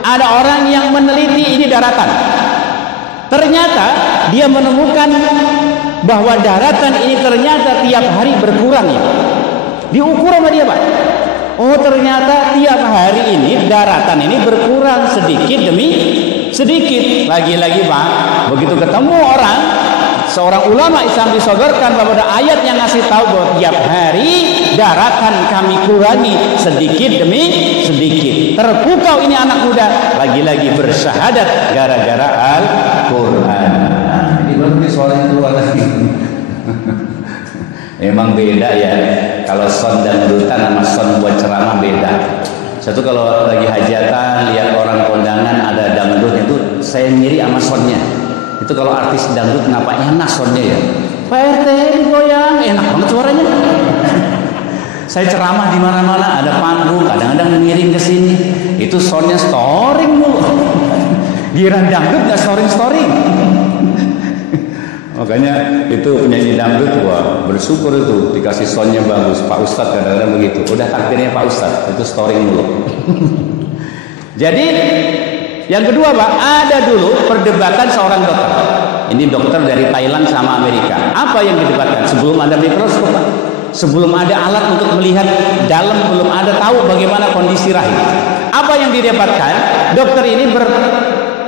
ada orang yang meneliti ini daratan. Ternyata dia menemukan bahwa daratan ini ternyata tiap hari berkurang ya. Diukur sama dia Pak. Oh ternyata tiap hari ini daratan ini berkurang sedikit demi sedikit. Lagi-lagi Pak, begitu ketemu orang, seorang ulama Islam disodorkan bahwa ada ayat yang ngasih tahu bahwa tiap hari daratan kami kurangi sedikit demi sedikit. Terpukau ini anak muda, lagi-lagi bersyahadat gara-gara Al-Quran. Nah, ini baru suaranya keluar lagi. Emang beda ya, kalau son dangdutan sama son buat ceramah beda. Satu kalau lagi hajatan lihat orang kondangan ada dangdut itu saya ngiri sama sonnya. Itu kalau artis dangdut kenapa enak sonnya ya? Pak RT digoyang, enak banget suaranya. Saya ceramah di mana-mana ada panggung, kadang-kadang miring ke sini. Itu sonnya storing mulu. Giliran dangdut nggak storing. Makanya itu penyanyi dangdut, wah bersyukur itu dikasih sonnya bagus. Pak Ustadz kadang-kadang begitu. Udah takdirnya Pak Ustadz itu storing mulu. Jadi yang kedua Pak, ada dulu perdebatan seorang dokter. Ini dokter dari Thailand sama Amerika. Apa yang didebatkan? Sebelum ada mikroskop Pak, sebelum ada alat untuk melihat dalam, belum ada tahu bagaimana kondisi rahim. Apa yang didebatkan? Dokter ini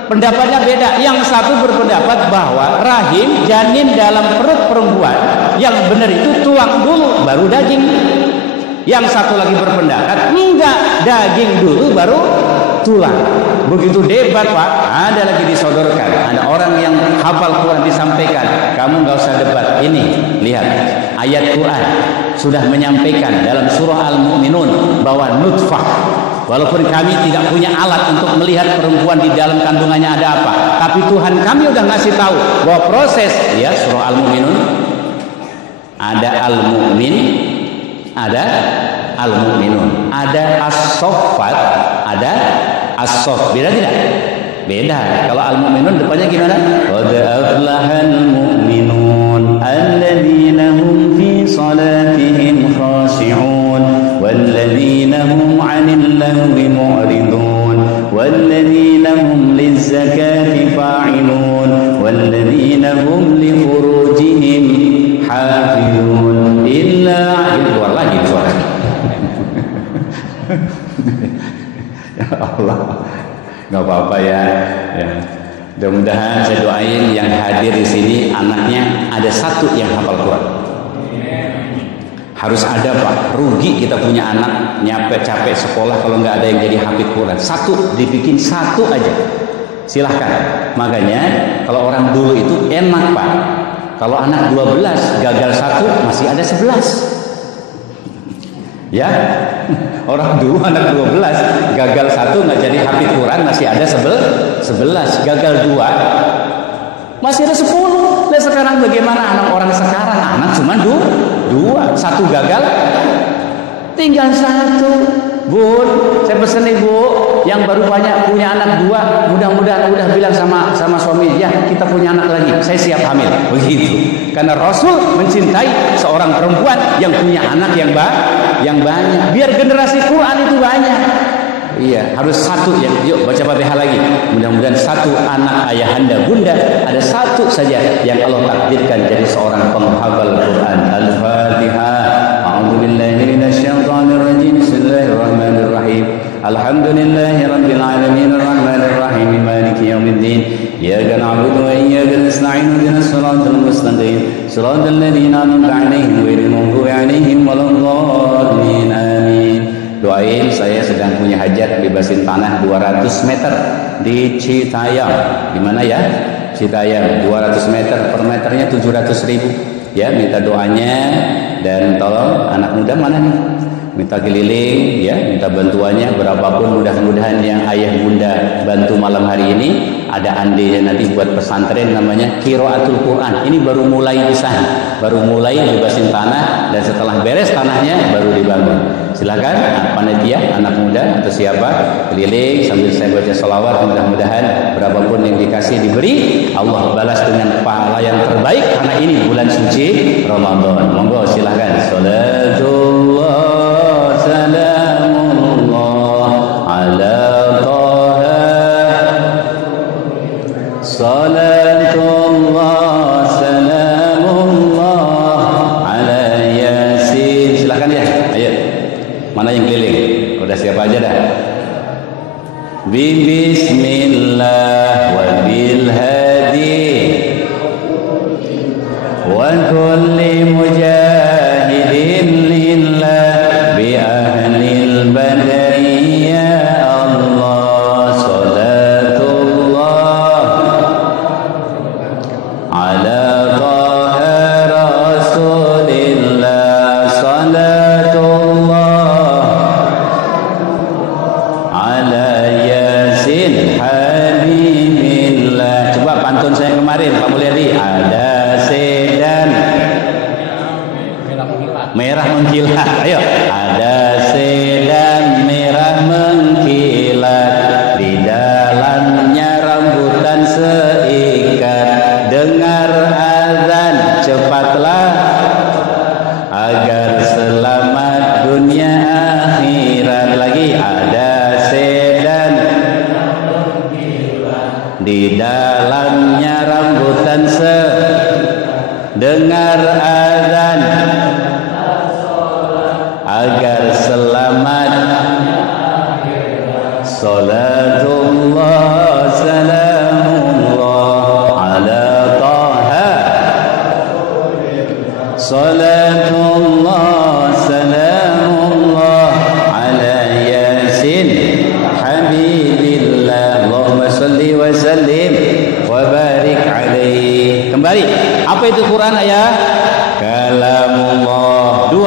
pendapatnya beda. Yang satu berpendapat bahwa rahim, janin dalam perut perempuan yang benar itu tulang dulu baru daging. Yang satu lagi berpendapat enggak, daging dulu baru tulang. Begitu debat Pak, ada lagi disodorkan, ada orang yang hafal Quran disampaikan, kamu nggak usah debat. Ini lihat ayat Quran sudah menyampaikan dalam surah Al-Mu'minun bahwa nutfah, walaupun kami tidak punya alat untuk melihat perempuan di dalam kandungannya ada apa, tapi Tuhan kami udah ngasih tahu bahwa proses, ya surah Al-Mu'minun ada Al-Mu'min, ada Al-Mu'minun, ada As-Soffat, ada As-Soff. Beda tidak? Beda. Kalau Al-Mu'minun depannya gimana? Qad aflahal mu'minun alladzina hum fi salatihim khashi'un walladzina hum 'anil lahwi mu'ridun walladzina hum lizzakati fa'ilun walladzina hum li furujihim hafizun illa lagi suara. Ya Allah, nggak apa-apa ya. Mudah-mudahan saya doain yang hadir di sini anaknya ada satu yang hafal Quran. Harus ada Pak. Rugi kita punya anak capek sekolah kalau nggak ada yang jadi hafid Quran. Satu, dibikin satu aja. Silahkan. Makanya kalau orang dulu itu enak Pak. Kalau anak 12 gagal satu masih ada 11. Ya, orang dulu anak 12 gagal satu nggak jadi hafid Quran masih ada 11, gagal 2 masih ada 10. Nah sekarang bagaimana anak orang sekarang? Anak cuma 2, satu gagal tinggal 1. Bu, saya pesen nih Bu, yang baru banyak punya anak 2, mudah-mudahan udah bilang sama suami, ya kita punya anak lagi, saya siap hamil. Begitu. Karena Rasul mencintai seorang perempuan yang punya anak yang banyak, biar generasi Quran itu banyak. Iya, harus satu ya. Yuk baca Fatihah lagi. Mudah-mudahan satu anak ayahanda bunda ada satu saja yang Allah takdirkan jadi seorang penghafal Quran. Al-Fatihah. A'udzubillahi minasyaitonir rajim. Bismillahirrahmanirrahim. Alhamdulillahirabbil alamin arrahmanir rahim maliki yaumiddin. Iyyaka na'budu wa iyyaka nasta'in. Ihdinas siratal mustaqim. Siratal ladzina an'amta 'alaihim ghairil maghdubi 'alaihim waladdallin. Amin. Doain saya sedang punya hajat bebasin tanah 200 meter di Citayam. Di mana ya? Citayam 200 meter, per meternya 700.000. Ya, minta doanya dan tolong anak muda mana nih? minta keliling ya, minta bantuannya berapapun, mudah-mudahan yang ayah bunda bantu malam hari ini ada andainya nanti buat pesantren namanya Qiraatul Quran. Ini baru mulai di sana, baru mulai bebasin tanah, dan setelah beres tanahnya baru dibangun. Silakan panitia, anak muda atau siapa keliling sambil saya baca sholawat, mudah-mudahan berapapun yang dikasih diberi, Allah balas dengan pahala yang terbaik karena ini bulan suci Ramadan. Monggo silakan. Salatullah salamullah ala Taha, salatullah salamullah ala Yasin. Silakan ya, ayo. Mana yang keliling? Udah siapa aja dah? Bismillah wa bil hadi wa kulli mujahidin lillah bi ahlil badri ya Allah. Salatullah ala Taha Rasulillah, salatullah ala Yasin Habibillah. Coba pantun saya kemarin Pak Mulyadi, ada sedan merah mengkilat. Ayo, ada sedan merah mengkilat, di dalamnya rambutan seikat. Dengar azan cepatlah agar selamat dunia akhirat. Lagi, ada sedan di dalamnya rambutan dengar azan agar selamat. Salatullah salamullah ala Taha, salatullah salamullah ala Yasin Habibillah. Allahumma salli wa sallim wa barik alaihi. Kembali, apa itu Quran ayah? Kalamullah. 2,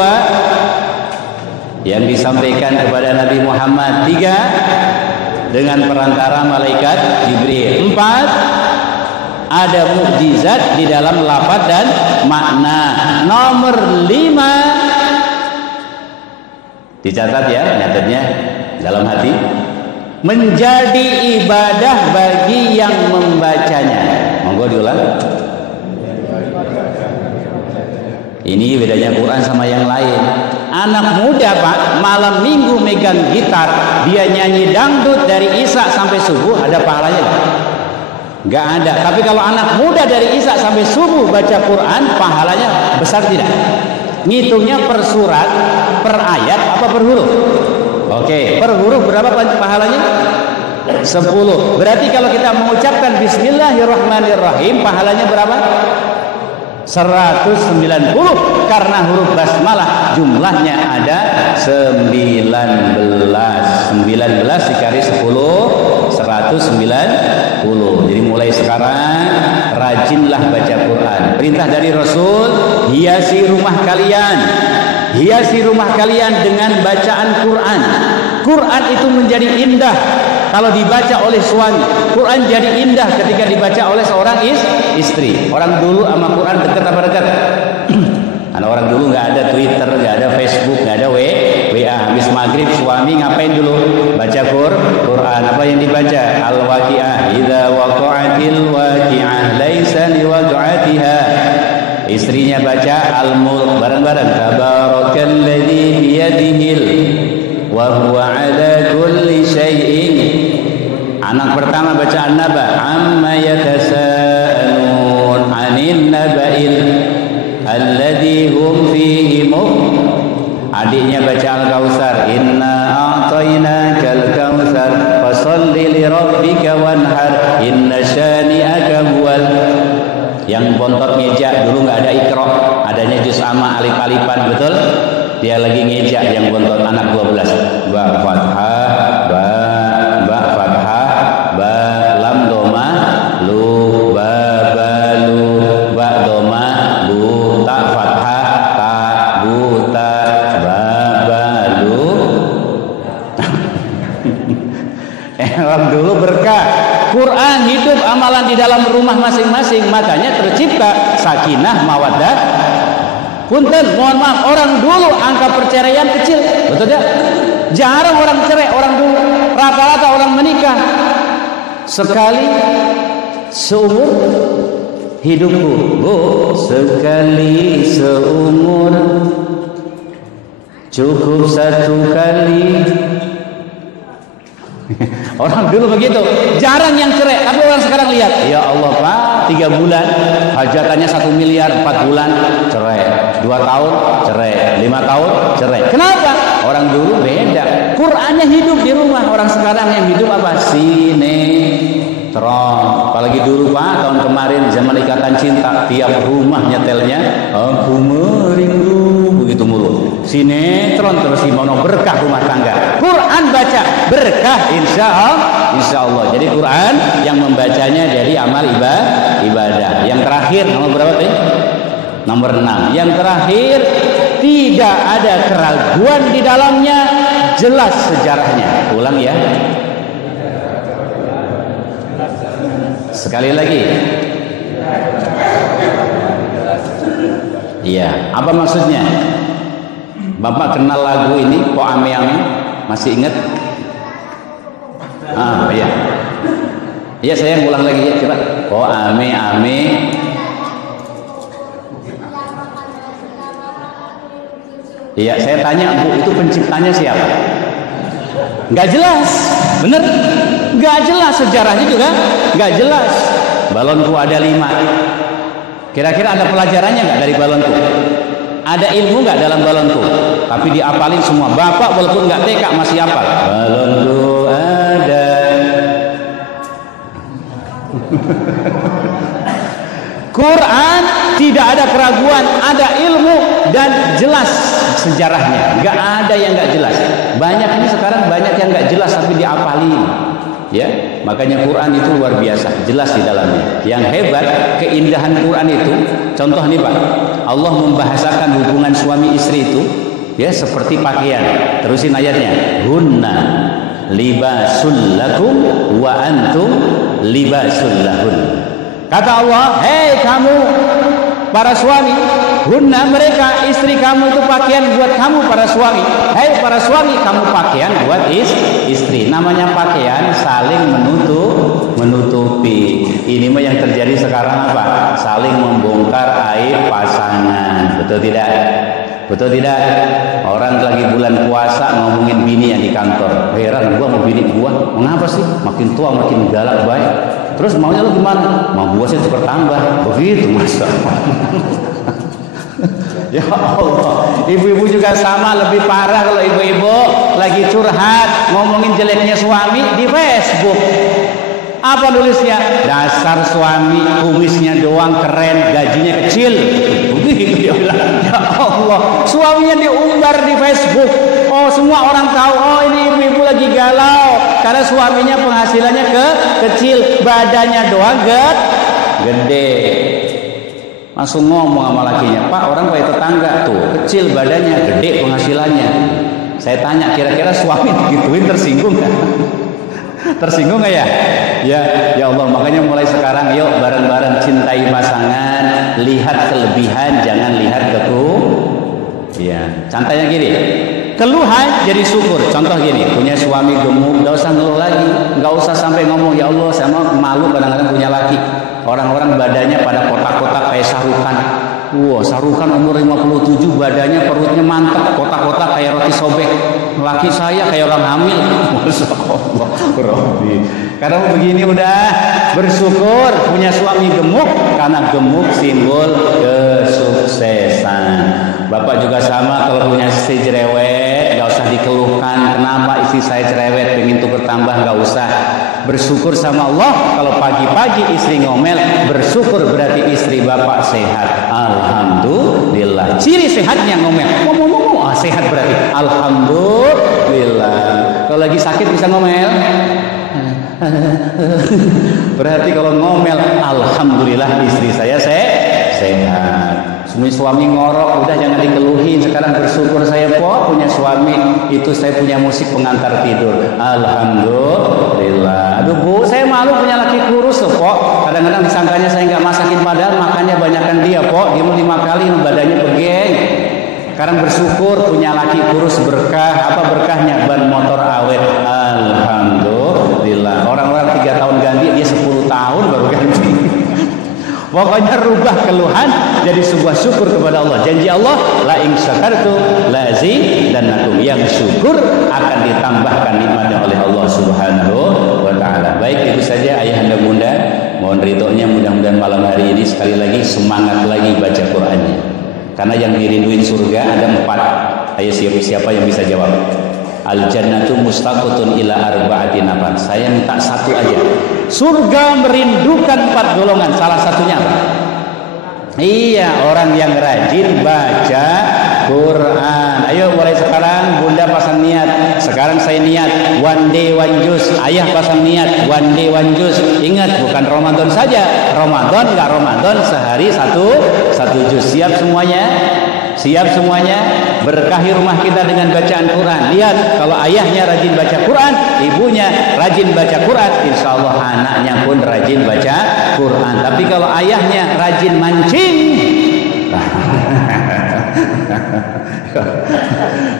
yang disampaikan kepada Nabi Muhammad. 3, dengan perantara malaikat Jibril. 4, ada mukjizat di dalam lafaz dan makna. Nomor 5, dicatat ya, nyatetnya dalam hati, menjadi ibadah bagi yang membacanya. Monggo diulang. Ini bedanya Quran sama yang lain. Anak muda Pak, malam minggu megang gitar, dia nyanyi dangdut dari Isya sampai subuh, ada pahalanya nggak? Nggak ada. Tapi kalau anak muda dari Isya sampai subuh baca Quran, pahalanya besar tidak? Ngitungnya per surat, per ayat, apa per huruf? Oke, per huruf berapa pahalanya? 10. Berarti kalau kita mengucapkan Bismillahirrahmanirrahim, pahalanya berapa? 190, karena huruf basmalah jumlahnya ada 19. 19 dikali 10, 190. Jadi mulai sekarang rajinlah baca Quran. Perintah dari Rasul, hiasi rumah kalian. Hiasi rumah kalian dengan bacaan Quran. Quran itu menjadi indah kalau dibaca oleh suami. Quran jadi indah ketika dibaca oleh seorang istri. Orang dulu sama Quran dekat apa dekat? Karena orang dulu nggak ada Twitter, nggak ada Facebook, nggak ada WA. Habis maghrib suami ngapain dulu? Baca Quran. Apa yang dibaca? Al-Waqi'ah. Idza waqa'atil waqi'ah laisa liwaqa'atiha. Istrinya baca Al-Mulk bareng-bareng. Tabarakalladzi biyadihil wa huwa ala kulli syai'in. Anak pertama baca An-Naba, amma yatasaalun 'anil naba'il alladzi hum fihi Adiknya baca Al-Kautsar, inna a'tainakal kautsar fasholli li rabbika wanhar inna syani'aka huwal. Yang bontot ngejak, dulu nggak ada Iqra, adanya juz amma alif-alifan, betul? Dia lagi ngejak yang bontot anak 12. Ba fathah, ba fathah, ba lam doma, lu ba lu, ba doma, bu ta fathah, ta bu ta, ba lu Orang dulu berkah. Quran hidup amalan di dalam rumah masing-masing, makanya tercipta sakinah mawaddah. Punten, mohon maaf, orang dulu angka perceraian kecil, betul tidak? Jarang orang cerai orang dulu. Rata-rata orang menikah sekali seumur hidupku. Oh, sekali seumur cukup satu kali. Orang dulu begitu, jarang yang cerai. Tapi orang sekarang lihat, ya Allah Pak, 3 bulan hajatannya 1 miliar, 4 bulan cerai, 2 tahun cerai, 5 tahun cerai. Kenapa? Orang dulu beda, Qurannya hidup di rumah. Orang sekarang yang hidup apa? Sinetron. Apalagi dulu Pak, tahun kemarin zaman Ikatan Cinta, tiap rumah nyetelnya aku merindu, begitu mulu. Sinetron terus gimana, berkah rumah tangga. Quran baca berkah insya Allah. Jadi Quran yang membacanya jadi amal ibadah. Yang terakhir nomor berapa tadi? Nomor 6. Yang terakhir, tidak ada keraguan di dalamnya, jelas sejarahnya. Ulang ya. Sekali lagi. Iya, apa maksudnya? Bapak kenal lagu ini, kok ame-ame? Masih ingat? Iya. Iya, saya ulang lagi ya, coba. Kok ame-ame? Iya, saya tanya, Bu, itu penciptanya siapa? Nggak jelas, bener? Nggak jelas sejarahnya juga, nggak jelas. Balonku ada 5. Kira-kira ada pelajarannya nggak dari balonku? Ada ilmu nggak dalam balonku? Tapi diapalin semua. Bapak walaupun nggak TK masih hafal. Balonku ada. Quran tidak ada keraguan, ada ilmu dan jelas sejarahnya. Nggak ada yang nggak jelas. Banyak ini sekarang banyak yang nggak jelas tapi diapalin. Ya, makanya Quran itu luar biasa, jelas di dalamnya. Yang hebat, keindahan Quran itu, contoh nih Pak, Allah membahasakan hubungan suami istri itu, ya seperti pakaian. Terusin ayatnya, hunna libasul lakum wa antum libasul lahun. Kata Allah, hei kamu para suami, hunna mereka istri kamu itu pakaian buat kamu para suami. Hei para suami, kamu pakaian buat istri. Namanya pakaian saling menutupi. Ini mah yang terjadi sekarang apa? Saling membongkar aib pasangan. Betul tidak? Betul tidak? Orang lagi bulan puasa ngomongin bini yang di kantor. Heran gua mau bini gua, mengapa sih? Makin tua makin galak baik. Terus maunya lu gimana? Mau gua sih bertambah. Begitu masa. Ya Allah, ibu-ibu juga sama, lebih parah kalau ibu-ibu lagi curhat ngomongin jeleknya suami di Facebook. Apa nulisnya? Dasar suami, kumisnya doang keren, gajinya kecil. Begitu dia bilang. Ya Allah, suaminya diumbar di Facebook. Oh, semua orang tahu. Oh, ini ibu-ibu lagi galau karena suaminya penghasilannya kecil, badannya doang gede. Langsung ngomong sama lakinya, Pak, orang kayak tetangga tuh, kecil badannya, gede penghasilannya. Saya tanya, kira-kira suami digituin tersinggung nggak? Tersinggung nggak ya? Ya Allah, makanya mulai sekarang yuk bareng-bareng cintai pasangan, lihat kelebihan, jangan lihat ya, contohnya gini, keluhan jadi syukur. Contoh gini, punya suami gemuk, nggak usah ngeluh lagi, nggak usah sampai ngomong, ya Allah, saya malu kadang-kadang punya laki. Orang-orang badannya pada kotak-kotak kayak Sarukan. Wah, Sarukan umur 57, badannya perutnya mantap, kotak-kotak kayak roti sobek. Laki saya kayak orang hamil. Masya Allah, Rabbi. Karena begini udah bersyukur punya suami gemuk, karena gemuk simbol kesuksesan. Bapak juga sama, kalau punya istri cerewet, nggak usah dikeluhkan. Kenapa istri saya cerewet, pengen tuker tambah, nggak usah. Bersyukur sama Allah. Kalau pagi-pagi istri ngomel, bersyukur berarti istri bapak sehat. Alhamdulillah. Ciri sehatnya ngomel. Ngomong, sehat berarti. Alhamdulillah. Kalau lagi sakit bisa ngomel. Berarti kalau ngomel, alhamdulillah istri saya sehat. Suami ngorok, udah jangan dikeluhin. Sekarang bersyukur saya po punya suami, itu saya punya musik pengantar tidur. Alhamdulillah. Aduh Bu, saya malu punya laki kurus loh po. Kadang-kadang disangkanya saya nggak masakin, padahal makannya banyakan dia po. Dia mau 5 kali badannya begeng. Sekarang bersyukur punya laki kurus, berkah. Apa berkahnya? Ban motor awet. Alhamdulillah. Orang-orang 3 tahun ganti, dia 10 tahun baru ganti. Pokoknya rubah keluhan jadi sebuah syukur kepada Allah. Janji Allah, la in syakartu la azidannakum. Yang syukur akan ditambahkan nikmatnya oleh Allah Subhanahu wa taala. Baik, itu saja ayahanda bunda. Mohon ridhonya, mudah-mudahan malam hari ini sekali lagi semangat lagi baca Qur'annya. Karena yang dirinduin surga ada 4. Ayo siapa yang bisa jawab? Al jannatu mustaqutun ila arba'ati nafar. Saya minta 1 aja. Surga merindukan 4 golongan. Salah satunya apa? Iya, orang yang rajin baca Quran. Ayo mulai sekarang bunda pasang niat. Sekarang saya niat one day one juz. Ayah pasang niat one day one juz. Ingat, bukan Ramadan saja. Ramadan nggak Ramadan, sehari satu juz. Siap semuanya? Siap semuanya? Berkahi rumah kita dengan bacaan Quran. Lihat, kalau ayahnya rajin baca Quran, ibunya rajin baca Quran, insya Allah anaknya pun rajin baca Quran. Tapi kalau ayahnya rajin mancing,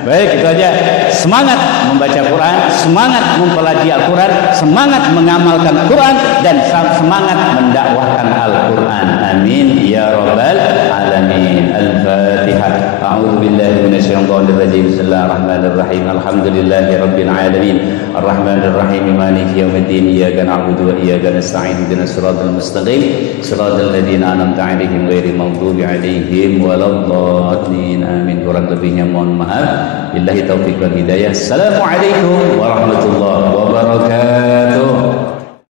baik, itu aja. Semangat membaca Quran, semangat mempelajari Al-Quran, semangat mengamalkan Quran, dan semangat mendakwahkan Al-Quran. Amin ya rabbal alamin. Al-Fatihah. A'udzu billahi minasyaitonir rajim. Bismillahirrahmanirrahim. Alhamdulillahi rabbil alamin. Arrahmanir rahim. Maliki yaumiddin. Iyyaka na'budu wa iyyaka nasta'in. Ihdinas siratal mustaqim. Shiratal ladzina an'amta 'alaihim ghairil maghdubi 'alaihim waladdallin. Amin. Kurang lebihnya mohon maaf. Billahi taufiq wal hidayah. Assalamualaikum warahmatullahi